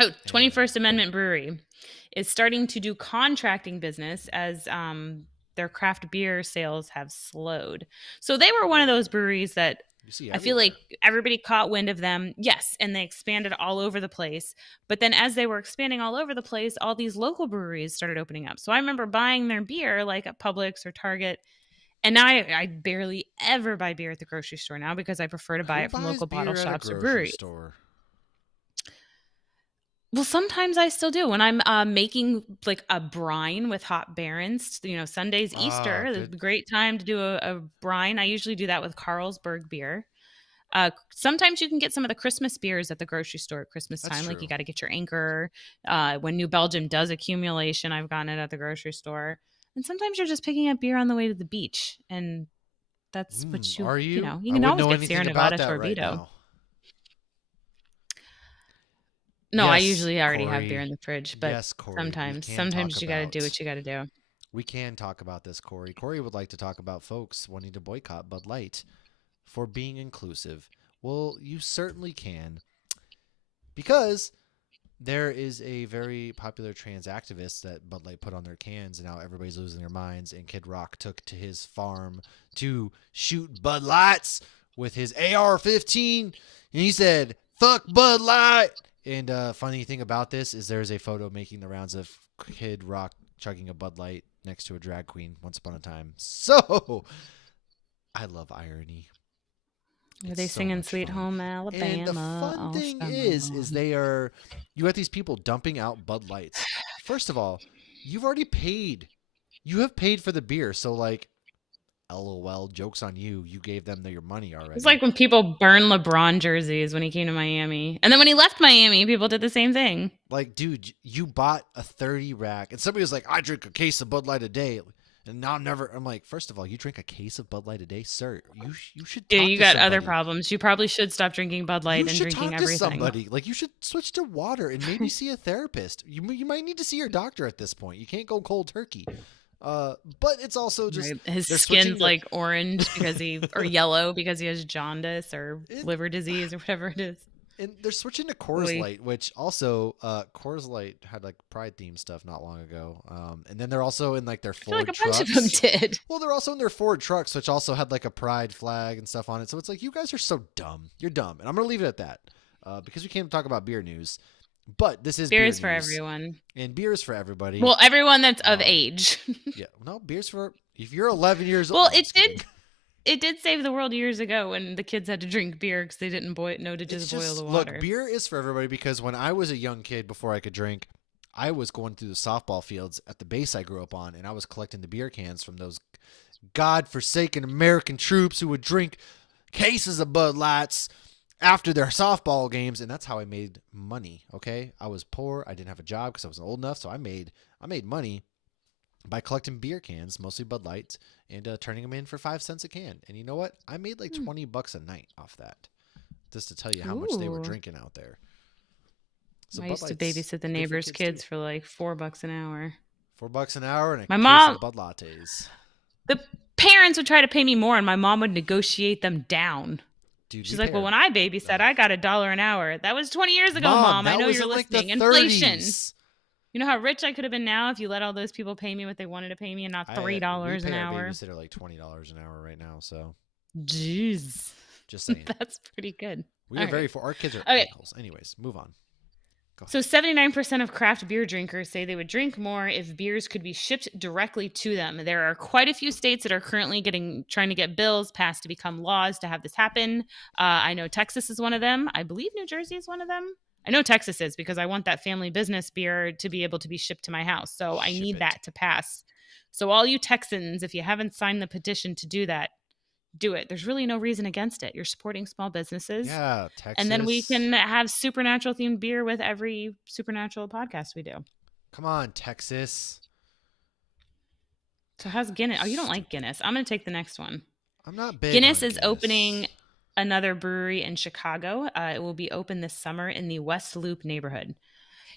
Oh, 21st Amendment Brewery is starting to do contracting business as their craft beer sales have slowed. So they were one of those breweries that You see I feel everywhere. like everybody caught wind of them. Yes, and they expanded all over the place. But then as they were expanding all over the place, all these local breweries started opening up. So I remember buying their beer like at Publix or Target. And now I barely ever buy beer at the grocery store now because I prefer to buy Who it from buys local bottle beer at a shops or grocery breweries. store? Well, sometimes I still do when I'm making like a brine with hot barons. Sunday's Ah, Easter, the good. great time to do a brine. I usually do that with Carlsberg beer. Sometimes you can get some of the Christmas beers at the grocery store at Christmas That's time. Like you true. got to get your Anchor. When New Belgium does accumulation, I've gotten it at the grocery store. And sometimes you're just picking up beer on the way to the beach, and that's what Are you you? know. You I can wouldn't always know get Sierra anything about Nevada that right Torpedo. now. No, I Yes, usually already have beer Corey. in the fridge, but Yes, Corey. We sometimes, can talk sometimes you got to do about. what you got to do. We can talk about this, Corey. Corey would like to talk about folks wanting to boycott Bud Light for being inclusive. Well, you certainly can. Because there is a very popular trans activist that Bud Light put on their cans, and now everybody's losing their minds. And Kid Rock took to his farm to shoot Bud Lights with his AR-15, and he said, "Fuck Bud Light." And funny thing about this is there's a photo making the rounds of Kid Rock chugging a Bud Light next to a drag queen once upon a time. So I love irony. Are It's they so singing much "Sweet fun. Home Alabama"? And the fun all thing summer is long? you got these people dumping out Bud Lights. First of all, you've already paid. You have paid for the beer, so like, LOL, jokes on you. You gave them your money It's already. like when people burn LeBron jerseys when he came to Miami, and then when he left Miami, people did the same thing. Like, dude, you bought a 30 rack, and somebody was like, "I drink a case of Bud Light a day." And now I'm like, first of all, you drink a case of Bud Light a day, sir. You should Yeah, talk you to got other somebody. problems. You probably should stop drinking Bud Light You and should drinking talk to everything. somebody. Like, you should switch to water and maybe see a therapist. You might need to see your doctor at this point. You can't go cold turkey. But it's also just Right. His they're skin's switching to like orange or yellow because he has jaundice or it, liver disease or whatever it is. and they're switching to Coors Oy. Light, which also Coors Light had like Pride themed stuff not long ago. And then they're also in like their I feel like Ford a bunch of them trucks. did. Well, they're also in their Ford trucks, which also had like a Pride flag and stuff on it. So it's like, you guys are so dumb. You're dumb, and I'm gonna leave it at that because we can't talk about beer news. But this is Beer beer is for news, everyone. and beer is for everybody. Well, everyone that's of Um, age. Yeah, no, beer's for if you're 11 years old. Well, No, I'm just kidding. it did save the world years ago when the kids had to drink beer because they didn't know to It's just boil just the look, water. beer is for everybody because when I was a young kid before I could drink, I was going through the softball fields at the base I grew up on, and I was collecting the beer cans from those god-forsaken American troops who would drink cases of Bud Lights after their softball games, and that's how I made money. Okay, I was poor. I didn't have a job because I wasn't old enough, so I made money by collecting beer cans, mostly Bud Lights, and turning them in for 5 cents a can. And you know what? I made like $20 a night off that, just to tell you how much they were Ooh. drinking out there. So I Bud used to Light's babysit the good for neighbors' kids too. for like $4 an hour. $4 an hour and a My case mom, of Bud Lattes. the parents would try to pay me more, and my mom would negotiate them down. Dude, She's we like, pay "Well, our when I babysat, I got $1 an hour. That was 20 years ago, Mom, Mom. I that know was you're in like the listening. Inflation. 30s. You know how rich I could have been now if you let all those people pay me what they wanted to pay me and not We $3 an pay our hour." babysitter like $20 an hour right now, so Jeez, just saying. that's pretty good. We All are right. very our kids are Okay. a-holes. Anyways, move on. Go So ahead. 79% of craft beer drinkers say they would drink more if beers could be shipped directly to them. There are quite a few states that are currently trying to get bills passed to become laws to have this happen. I know Texas is one of them. I believe New Jersey is one of them. I know Texas is because I want that family business beer to be able to be shipped to my house. So I Ship need it. that to pass. So all you Texans, if you haven't signed the petition to do that, do it. There's really no reason against it. You're supporting small businesses. Yeah, Texas. And then we can have supernatural themed beer with every supernatural podcast we do. Come on, Texas. So how's Guinness? Oh, you don't like Guinness. I'm going to take the next one. I'm not big Guinness on is opening another brewery in Chicago. It will be open this summer in the West Loop neighborhood.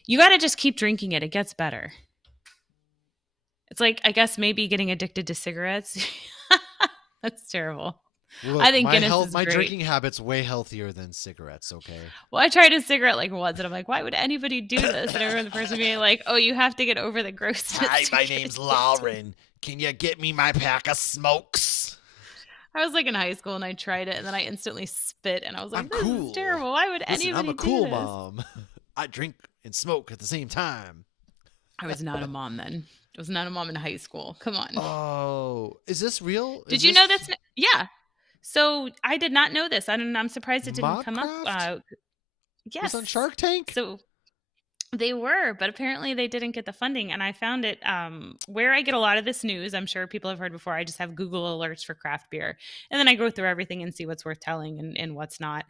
You got to just keep drinking it. It gets better. It's like, I guess, maybe getting addicted to cigarettes. That's terrible. Look, I think Guinness is my great. drinking habits way healthier than cigarettes, okay? Well, I tried a cigarette like once, and I'm like, why would anybody do this? And I remember the person being like, "Oh, you have to get over the grossness." Hi, to my get name's addicted." Lauren. Can you get me my pack of smokes? I was like in high school and I tried it and then I instantly spit and I was I'm like, this is cool. terrible. Why would Listen, I'm anybody a do cool this? mom. I drink and smoke at the same time. I was not a mom then. I was not a mom in high school. Come on. Oh, is this real? Is Did you know this that's yeah. So I did not know this. I'm surprised it didn't come up. Mobcraft? Was on Yes. Shark Tank? So they were, but apparently they didn't get the funding. And I found it where I get a lot of this news. I'm sure people have heard before. I just have Google alerts for craft beer. And then I go through everything and see what's worth telling and what's not.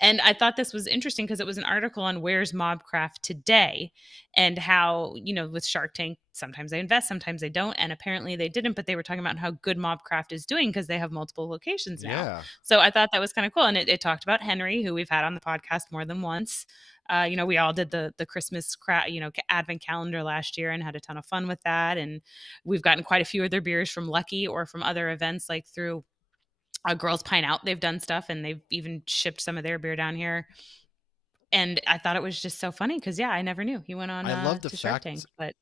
And I thought this was interesting because it was an article on where's Mobcraft today and how, with Shark Tank, sometimes they invest, sometimes they don't. And apparently they didn't, but they were talking about how good Mobcraft is doing because they have multiple locations now. Yeah. So I thought that was kind of cool. And it talked about Henry, who we've had on the podcast more than once. We all did the Christmas advent calendar last year and had a ton of fun with that. And we've gotten quite a few of their beers from Lucky or from other events like through Girls Pine Out. They've done stuff and they've even shipped some of their beer down here. And I thought it was just so funny because I never knew he went on I love the to Shark fact Tank. But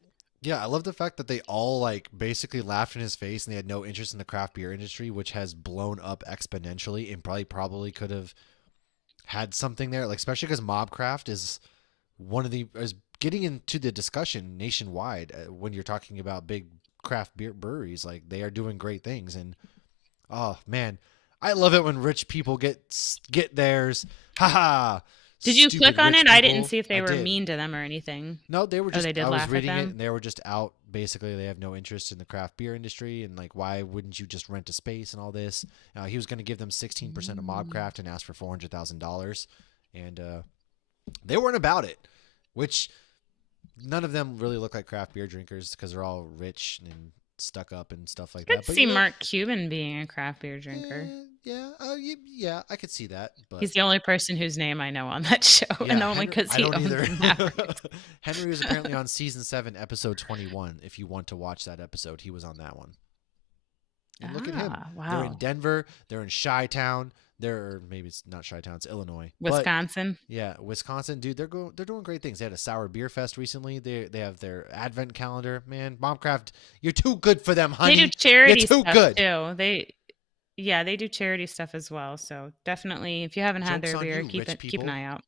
Yeah, I love the fact that they all like basically laughed in his face and they had no interest in the craft beer industry, which has blown up exponentially and probably could have had something there, like especially because Mobcraft is is getting into the discussion nationwide when you're talking about big craft beer breweries. Like they are doing great things, and oh man, I love it when rich people get theirs. Haha. did you Stupid click on rich it? I didn't people. see if they I were did. mean to them or anything. No, they were Oh, they just. did I was laugh at reading it, them. and they were just out. Basically, they have no interest in the craft beer industry, and like, why wouldn't you just rent a space and all this? He was going to give them 16% of Mm. Mobcraft and ask for $400,000, and they weren't about it. Which none of them really look like craft beer drinkers because they're all rich and stuck up and stuff like Could that. But see Mark Cuban being a craft beer drinker. yeah, I could see that. But He's the only person whose name I know on that show, yeah, and only Henry, because I he don't owns either. a Maverick. Henry was apparently on season 7, episode 21. If you want to watch that episode, he was on that one. And look at him. They're in Wow. Denver. They're in Chi-Town. Maybe it's not Chi-Town. It's Illinois. But Wisconsin. yeah, Wisconsin, dude. They're doing great things. They had a sour beer fest recently. They have their advent calendar. Man, Momcraft, you're too good for them, They do honey. You're charity too stuff good. too. They do charity stuff as well. So definitely, if you haven't had Jokes their on beer, you, rich keep an people. eye out.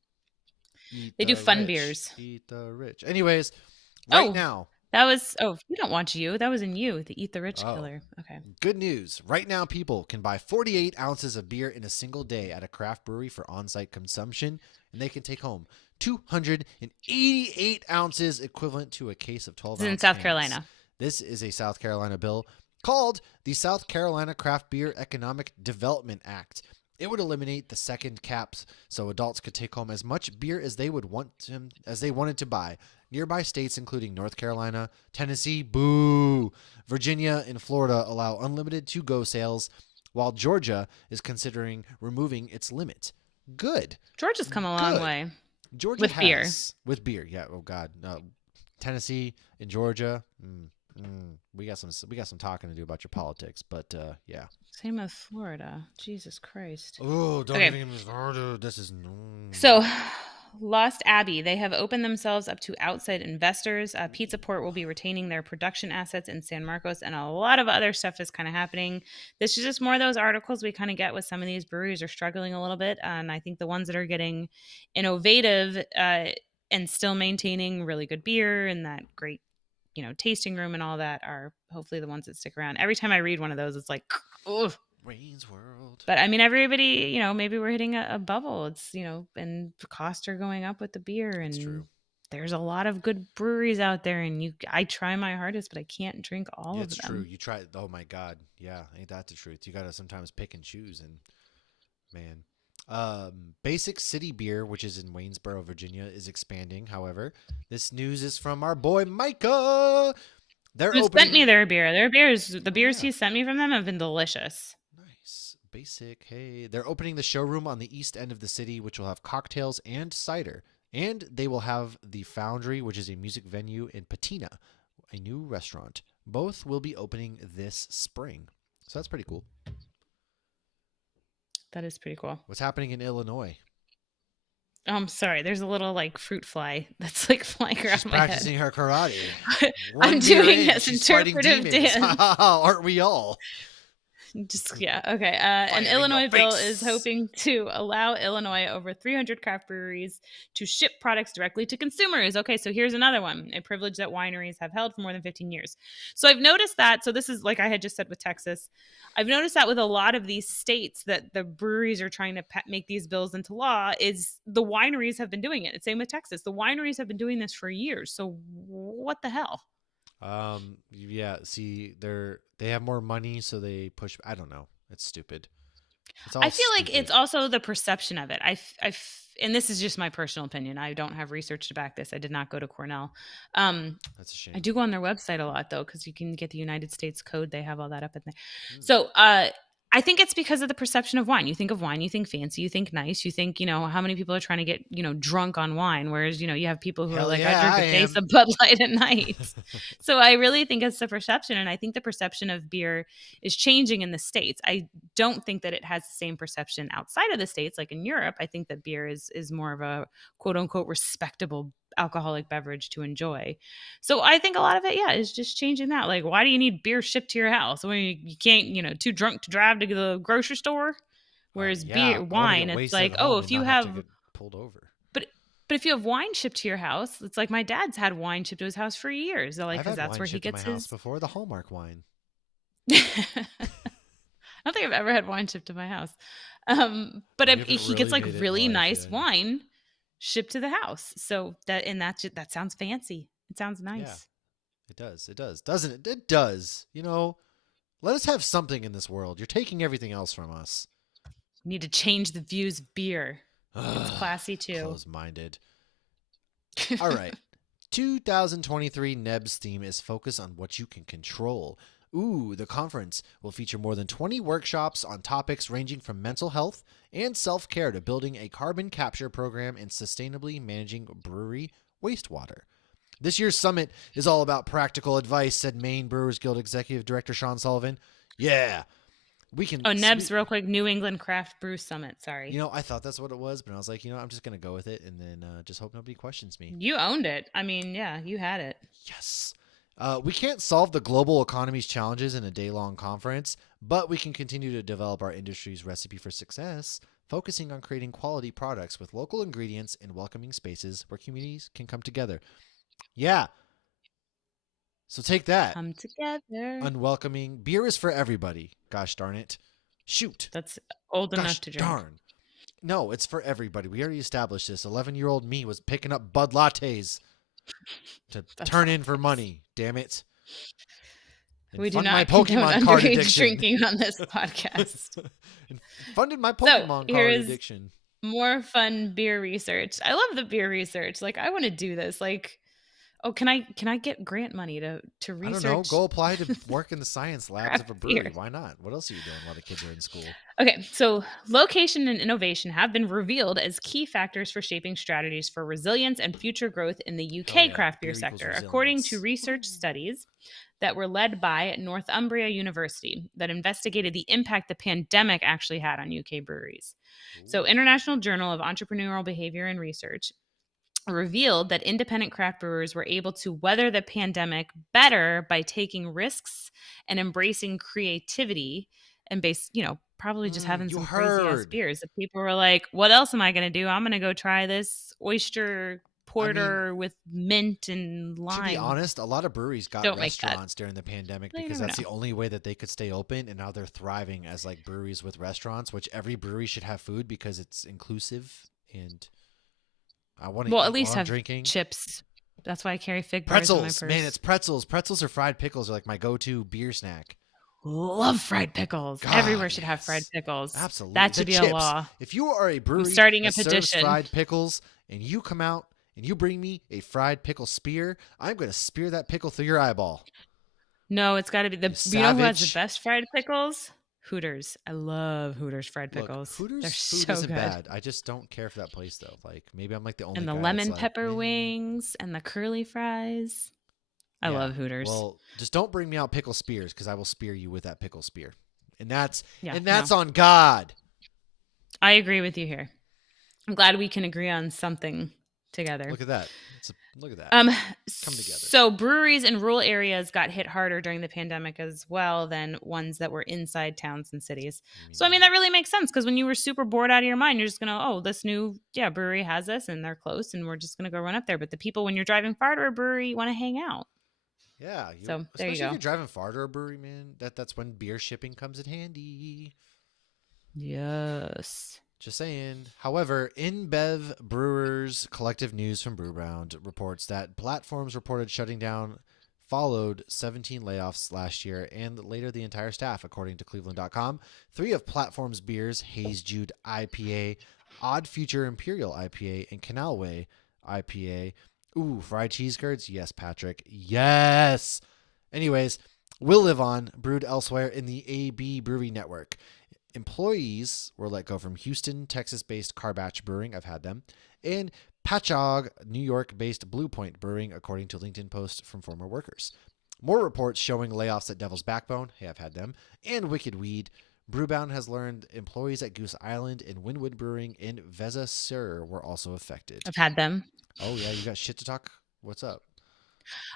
Eat They do the fun rich. beers. Eat the rich. Anyways, right Oh, now. that was. Oh, you don't watch you. That was in you, the Eat the Rich Oh, killer. Okay. good news. Right now, people can buy 48 ounces of beer in a single day at a craft brewery for on site consumption, and they can take home 288 ounces, equivalent to a case of 12 This is in ounce South cans. Carolina. This is a South Carolina bill called the South Carolina Craft Beer Economic Development Act. It would eliminate the second caps so adults could take home as much beer as they wanted to buy. Nearby states, including North Carolina, Tennessee, boo, Virginia, and Florida, allow unlimited to-go sales, while Georgia is considering removing its limit. Good. Georgia's come a long Good. way Georgia with beer. with beer. Yeah. Oh God. Tennessee and Georgia. We got some talking to do about your politics, but yeah. Same with Florida. Jesus Christ. Oh, don't Okay. even get me started. This is So, Lost Abbey, they have opened themselves up to outside investors. Pizza Port will be retaining their production assets in San Marcos, and a lot of other stuff is kind of happening. This is just more of those articles we kind of get with some of these breweries are struggling a little bit. And I think the ones that are getting innovative and still maintaining really good beer and that great, tasting room and all that are hopefully the ones that stick around. Every time I read one of those, it's like, ugh. Wayne's World. But I mean, everybody, maybe we're hitting a bubble. It's, and the costs are going up with the beer, and It's true. there's a lot of good breweries out there, and I try my hardest, but I can't drink all Yeah, of it's them. true. You try. Oh my God. Yeah, ain't that the truth? You gotta sometimes pick and choose, and man. Basic City Beer, which is in Waynesboro, Virginia, is expanding. However, this news is from our boy Micah. They're Who opening. sent me their beer? The beers yeah. he sent me from them have been delicious. Nice. Basic. Hey, they're opening the showroom on the east end of the city, which will have cocktails and cider. And they will have the Foundry, which is a music venue, in Patina, a new restaurant. Both will be opening this spring. So that's pretty cool. That is pretty cool. What's happening in Illinois? I'm sorry. There's a little like fruit fly that's like flying She's around my head. practicing her karate. I'm One beer doing in, this she's fighting interpretive demons. Ha dance. ha ha! Aren't we all? Just yeah, okay. An Fire in your Illinois bill is face. hoping to allow Illinois over 300 craft breweries to ship products directly to consumers. Okay, so here's another one, a privilege that wineries have held for more than 15 years. So I've noticed that. So this is like I had just said with Texas. I've noticed that with a lot of these states that the breweries are trying to make these bills into law is the wineries have been doing it. It's same with Texas. The wineries have been doing this for years. So what the hell? Yeah. See, they have more money, so they push. I don't know. It's stupid. It's I all feel like it's stupid. also the perception of it. And this is just my personal opinion. I don't have research to back this. I did not go to Cornell. Um, That's a I shame. do go on their website a lot though, because you can get the United States code. They have all that up in there. Hmm. So I think it's because of the perception of wine. You think of wine, you think fancy, you think nice, you think, how many people are trying to get, drunk on wine. Whereas, you have people who are Hell like, I yeah, drink I a case am. of Bud Light at night. So I really think it's the perception. And I think the perception of beer is changing in the States. I don't think that it has the same perception outside of the States, like in Europe. I think that beer is more of a quote unquote respectable alcoholic beverage to enjoy. So I think a lot of it, yeah, is just changing that. Like, why do you need beer shipped to your house when you can't, too drunk to drive to the grocery store? Whereas Yeah, beer, I want to get wine, it's wasted like, at oh, home if and you not have to have, get pulled over. but but if you have wine shipped to your house, it's like my dad's had wine shipped to his house for years. They're like, I've because had that's wine where he shipped to my gets house his. before, the Hallmark wine. I don't think I've ever had wine shipped to my house. But You haven't he gets really like made it in really life nice yet. wine shipped to the house. So that sounds fancy. It sounds Yeah, nice. it does. It does. Doesn't it? It does. Let us have something in this world. You're taking everything else from us. We need to change the views of beer. It's Ugh, classy too. close minded. All right. 2023 NEBS theme is focus on what you can control. Ooh, the conference will feature more than 20 workshops on topics ranging from mental health and self care to building a carbon capture program and sustainably managing brewery wastewater. This year's summit is all about practical advice, said Maine Brewers Guild Executive Director Sean Sullivan. Yeah, we can. Oh, Nebs, real quick. New England Craft Brew Summit. Sorry. I thought that's what it was, but I was like, I'm just going to go with it and then just hope nobody questions me. You owned it. I mean, yeah, you had it. Yes. We can't solve the global economy's challenges in a day long conference, but we can continue to develop our industry's recipe for success, focusing on creating quality products with local ingredients and welcoming spaces where communities can come together. Yeah. So take that. Come together. Unwelcoming. Beer is for everybody. Gosh darn it. Shoot. That's old enough Gosh to drink. darn. No, it's for everybody. We already established this. 11-year-old me was picking up Bud Lattes to That's turn in for hilarious. money. Damn it. And We do fund my not condone Pokemon card underage addiction. drinking on this podcast. And funded my So Pokemon here card is addiction. more fun beer research. I love the beer research. Like I want to do this. Like, oh, can I get grant money to I don't know. Go research apply to work in the science labs craft of a brewery. beer? Why not? What else are you doing while the kids are in school? Okay, so location and innovation have been revealed as key factors for shaping strategies for resilience and future growth in the Hell UK yeah. craft beer Beer equals sector, according to resilience. research studies that were led by Northumbria University that investigated the impact the pandemic actually had on UK breweries. So, Ooh. International Journal of Entrepreneurial Behavior and Research revealed that independent craft brewers were able to weather the pandemic better by taking risks and embracing creativity and probably just having You some crazy ass heard. beers. If people were like, what else am I going to do? I'm going to go try this oyster I mean, porter with mint and to be lime. honest, a lot of breweries got Don't make that. restaurants during the pandemic Well, you because never that's know. the only way that they could stay open. And now they're thriving as like breweries with restaurants, which every brewery should have food because it's inclusive. And I want to Well, at eat while least I'm have drinking. chips. That's why I carry fig bars in my Pretzels, purse. man, it's pretzels. Pretzels or fried pickles are like my go-to beer snack. Love fried pickles. Everywhere God, should have fried yes, pickles. absolutely. That The should be a chips. law. If you are a I'm brewery starting a that serves petition. fried pickles and you come out and you bring me a fried pickle spear, I'm going to spear that pickle through your eyeball. No, it's got to be You You know who has the savage. best fried pickles? Hooters. I love Hooters fried Look, pickles. They're Hooters food so isn't good. bad. I just don't care for that place though. Like maybe I'm like the only And the guy that's lemon like, pepper wings and the curly fries. I yeah. love Hooters. Well, just don't bring me out pickle spears because I will spear you with that pickle spear, and Yeah, that's no. on God. I agree with you here. I'm glad we can agree on something together. Look at that. Look at that. Um, Come together. so breweries in rural areas got hit harder during the pandemic as well than ones that were inside towns and cities. So I mean Yeah. that really makes sense because when you were super bored out of your mind, you're just gonna, oh, this new brewery has this and they're close and we're just gonna go run up there. But the people when you're driving far to a brewery you want to hang out. Yeah, So there you especially if go. you're driving far to a brewery, man. That's when beer shipping comes in handy. Yes. Just saying. However, InBev Brewers Collective News from Brewbound reports that platforms reported shutting down followed 17 layoffs last year and later the entire staff, according to Cleveland.com. Three of Platform's beers, Haze Jude IPA, Odd Future Imperial IPA, and Canalway IPA. Ooh, fried cheese curds? Yes, Patrick. Yes. Anyways, will live on, brewed elsewhere in the AB Brewery Network. Employees were let go from Houston, Texas-based Carbatch Brewing. I've had them. And Patchogue, New York-based Blue Point Brewing, according to LinkedIn posts from former workers. More reports showing layoffs at Devil's Backbone. Hey, I've had them. And Wicked Weed. Brewbound has learned employees at Goose Island and Wynwood Brewing in Veza Sur were also affected. I've had them. Oh, yeah, you got shit to talk? What's up?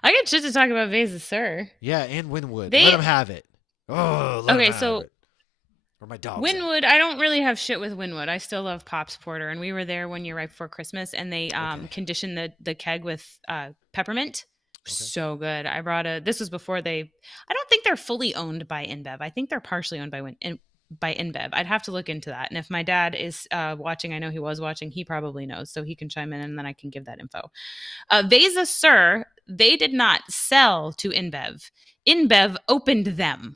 I get shit to talk about Vasa Sir. Yeah, and Wynwood. Let They them have it. Oh, let them okay, have so it. Where my dog's at. Wynwood, I don't really have shit with Wynwood. I still love Pops Porter, and we were there one year right before Christmas, and they Okay. conditioned the keg with peppermint. Okay. So good. I brought a. This was before they. I don't think they're fully owned by InBev. I think they're partially owned by InBev. I'd have to look into that. And if my dad is watching, I know he was watching. He probably knows, so he can chime in, and then I can give that info. Vesa Sir, they did not sell to InBev. InBev opened them.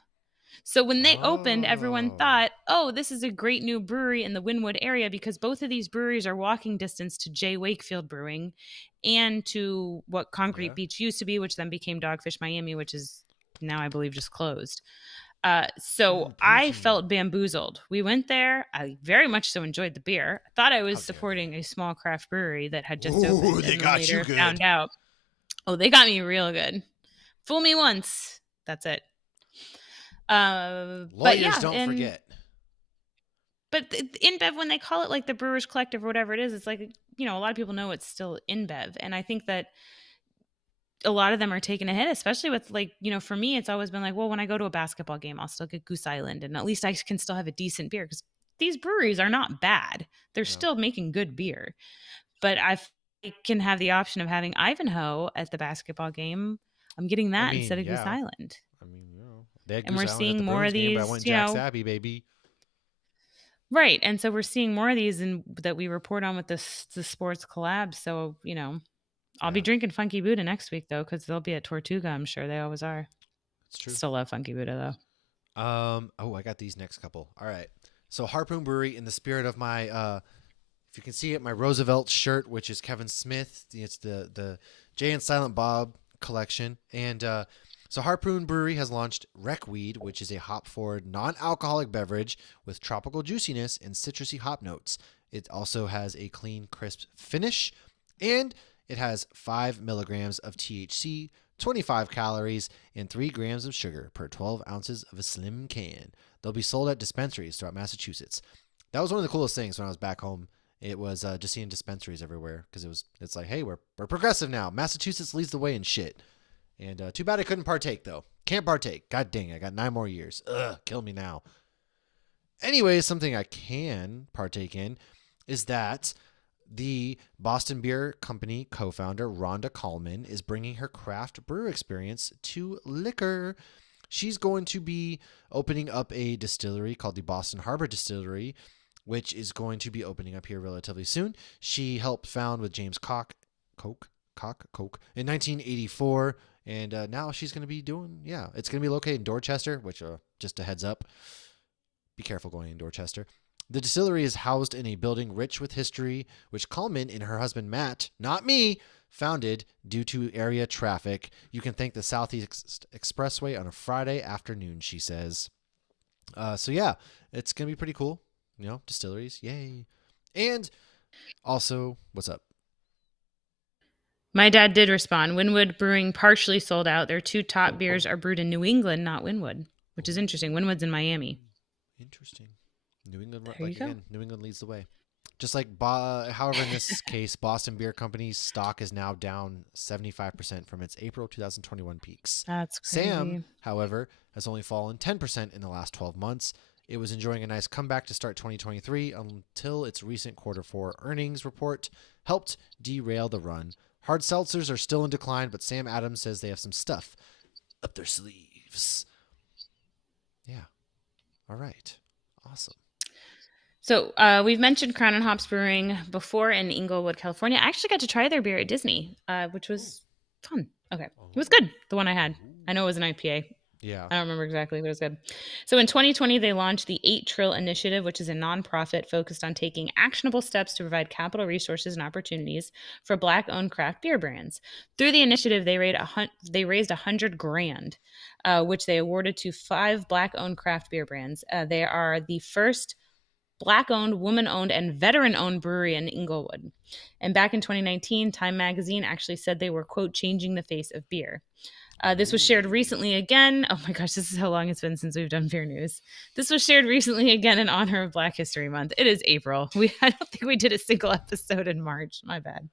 So when they opened, everyone Oh. thought, oh, this is a great new brewery in the Wynwood area because both of these breweries are walking distance to J. Wakefield Brewing and to what Yeah. Concrete Beach used to be, which then became Dogfish Miami, which is now, I believe, just closed. So I Poutine. felt bamboozled. We went there. I very much so enjoyed the beer. I thought I was How dare supporting they? a small craft brewery that had just Ooh, opened they and then got you later good. found out, oh, they got me real good. Fool me once. That's it. But Lawyers yeah, don't and forget. but InBev, when they call it like the Brewers Collective or whatever it is, it's like, a lot of people know it's still InBev, and I think that a lot of them are taking a hit, especially with like, for me, it's always been like, well, when I go to a basketball game, I'll still get Goose Island, and at least I can still have a decent beer because these breweries are not bad; they're No. still making good beer. But I can have the option of having Ivanhoe at the basketball game. I'm getting I that mean, instead of Goose yeah. Island, I mean, they had and Goose we're Island at the seeing more Bruins of game, but I went these, Jack Sabby, baby. right, and so we're seeing more of these and that we report on with the sports collabs. So I'll be Yeah, drinking Funky Buddha next week though, because they'll be at Tortuga. I'm sure they always are. it's true. Still love Funky Buddha Oh, I got these next couple. All right. So Harpoon Brewery, in the spirit of my, if you can see it, my Roosevelt shirt, which is Kevin Smith. It's the Jay and Silent Bob collection, and so Harpoon Brewery has launched Wreckweed, which is a hop-forward, non-alcoholic beverage with tropical juiciness and citrusy hop notes. It also has a clean, crisp finish, and it has 5 milligrams of THC, 25 calories, and 3 grams of sugar per 12 ounces of a slim can. They'll be sold at dispensaries throughout Massachusetts. That was one of the coolest things when I was back home. It was just seeing dispensaries everywhere because it's like, hey, we're progressive now. Massachusetts leads the way in shit. And too bad I couldn't partake though. Can't partake. God dang, I got 9 more years. Ugh, kill me now. Anyways, something I can partake in is that the Boston Beer Company co-founder Rhonda Coleman is bringing her craft brew experience to liquor. She's going to be opening up a distillery called the Boston Harbor Distillery, which is going to be opening up here relatively soon. She helped found with James Coke in 1984, and now she's going to be doing, it's going to be located in Dorchester, which just a heads up, be careful going in Dorchester. The distillery is housed in a building rich with history, which Coleman and her husband Matt, not me, founded due to area traffic. You can thank the Southeast Expressway on a Friday afternoon, she says. So yeah, it's going to be pretty cool. Distilleries, yay. And also, what's up? My dad did respond. Wynwood Brewing partially sold out. Their 2 top beers are brewed in New England, not Wynwood, which is interesting. Ooh, Wynwood's in Miami. interesting. New England, There like you go. again, New England leads the way. Just like, however, in this case, Boston Beer Company's stock is now down 75% from its April 2021 peaks. That's Sam, crazy. however, has only fallen 10% in the last 12 months. It was enjoying a nice comeback to start 2023 until its recent Q4 earnings report helped derail the run. Hard seltzers are still in decline, but Sam Adams says they have some stuff up their sleeves. Yeah. All right. Awesome. So we've mentioned Crown and Hops Brewing before in Inglewood, California. I actually got to try their beer at Disney, which was fun. Okay. It was good, the one I had. I know it was an IPA. Yeah. I don't remember exactly, but it was good. So in 2020, they launched the 8 Trill Initiative, which is a nonprofit focused on taking actionable steps to provide capital resources and opportunities for Black-owned craft beer brands. Through the initiative, they raised $100,000, which they awarded to 5 Black-owned craft beer brands. They are the first Black-owned, woman-owned, and veteran-owned brewery in Inglewood. And back in 2019, Time Magazine actually said they were, quote, changing the face of beer. This was shared recently again. Oh my gosh, this is how long it's been since we've done beer news. This was shared recently again in honor of Black History Month. It is April. I don't think we did a single episode in March. My bad.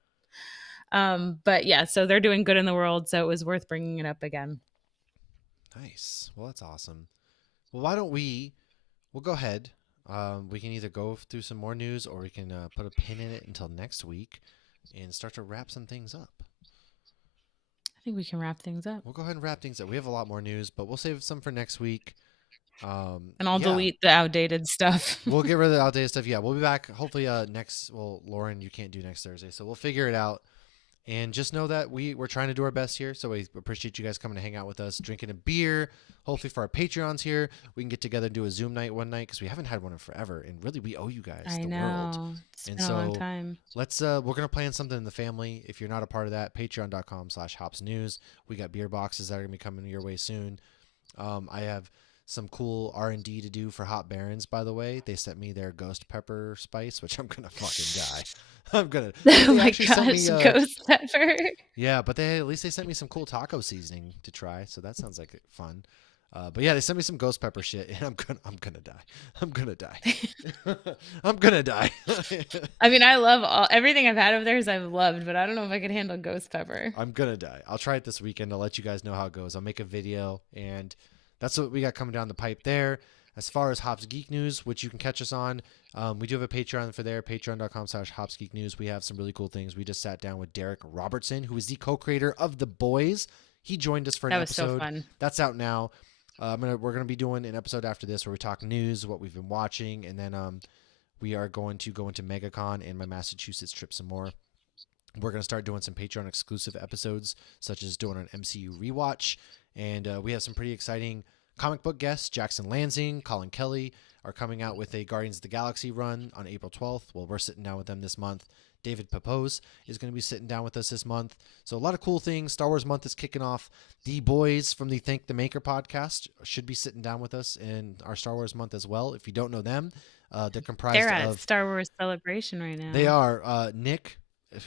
But yeah, so they're doing good in the world, so it was worth bringing it up again. Nice. Well, that's awesome. Well, why don't we'll go ahead. We can either go through some more news or we can put a pin in it until next week and start to wrap some things up. I think we can wrap things up. We'll go ahead and wrap things up. We have a lot more news, but we'll save some for next week. And I'll delete the outdated stuff. We'll get rid of the outdated stuff. Yeah, we'll be back hopefully next. Well, Lauren, you can't do next Thursday, so we'll figure it out. And just know that we're trying to do our best here. So we appreciate you guys coming to hang out with us, drinking a beer. Hopefully for our Patreons here, we can get together and do a Zoom night one night because we haven't had one in forever. And really, we owe you guys the world. It's been a long time. Let's we're gonna plan something in the family. If you're not a part of that, patreon.com/hopsnews. We got beer boxes that are gonna be coming your way soon. I have some cool R&D to do for Hop Barons, by the way. They sent me their ghost pepper spice, which I'm gonna fucking die. I'm gonna. Oh my gosh, ghost pepper. Yeah, but at least they sent me some cool taco seasoning to try, so that sounds like fun. But yeah, they sent me some ghost pepper shit, and I'm gonna die. I'm gonna die. I'm gonna die. I mean, I love everything I've had of theirs. I've loved, but I don't know if I could handle ghost pepper. I'm gonna die. I'll try it this weekend. I'll let you guys know how it goes. I'll make a video, and that's what we got coming down the pipe there. As far as Hops Geek News, which you can catch us on, we do have a Patreon for there, patreon.com/HopsGeekNews. We have some really cool things. We just sat down with Derek Robertson, who is the co-creator of The Boys. He joined us for an episode. That was so fun. That's out now. We're gonna be doing an episode after this where we talk news, what we've been watching, and then we are going to go into MegaCon and my Massachusetts trip some more. We're going to start doing some Patreon exclusive episodes, such as doing an MCU rewatch. And we have some pretty exciting comic book guests. Jackson Lansing, Colin Kelly are coming out with a Guardians of the Galaxy run on April 12th. Well, we're sitting down with them this month. David Papose is going to be sitting down with us this month. So a lot of cool things. Star Wars month is kicking off. The boys from the Thank the Maker podcast should be sitting down with us in our Star Wars month as well. If you don't know them, they're comprised They're at of Star Wars Celebration right now. They are Nick,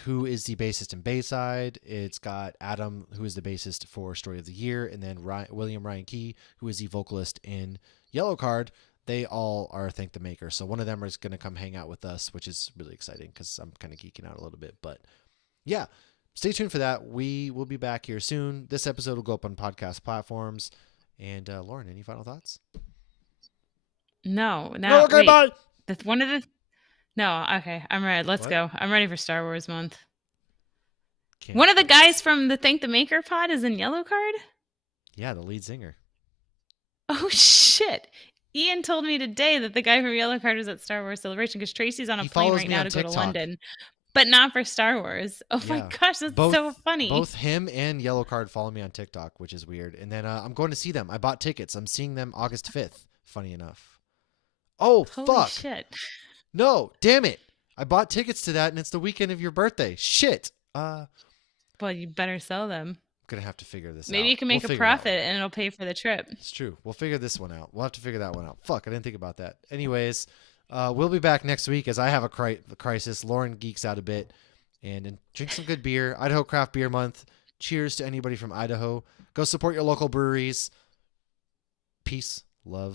who is the bassist in Bayside. It's got Adam, who is the bassist for Story of the Year, and then William Ryan Key, who is the vocalist in Yellow Card. They all are Thank the Maker. So one of them is going to come hang out with us, which is really exciting because I'm kind of geeking out a little bit. But yeah, stay tuned for that. We will be back here soon. This episode will go up on podcast platforms. And Lauren, any final thoughts? No. Okay, wait. bye. No, okay. I'm ready. Let's go. I'm ready for Star Wars month. Can't One of the guys from the Thank the Maker pod is in Yellow Card? Yeah, the lead singer. Oh, shit. Ian told me today that the guy from Yellow Card was at Star Wars Celebration because Tracy's on a plane right now to go to London, but not for Star Wars. Oh my gosh, that's so funny. Both him and Yellow Card follow me on TikTok, which is weird. And then I'm going to see them. I bought tickets. I'm seeing them August 5th, funny enough. Oh, Holy fuck. Shit. No, damn it. I bought tickets to that, and it's the weekend of your birthday. Shit. Well, you better sell them. I'm going to have to figure this out. Maybe you can make a profit and it'll pay for the trip. It's true. We'll figure this one out. We'll have to figure that one out. Fuck, I didn't think about that. Anyways, we'll be back next week as I have a crisis. Lauren geeks out a bit and drink some good beer. Idaho Craft Beer Month. Cheers to anybody from Idaho. Go support your local breweries. Peace, love.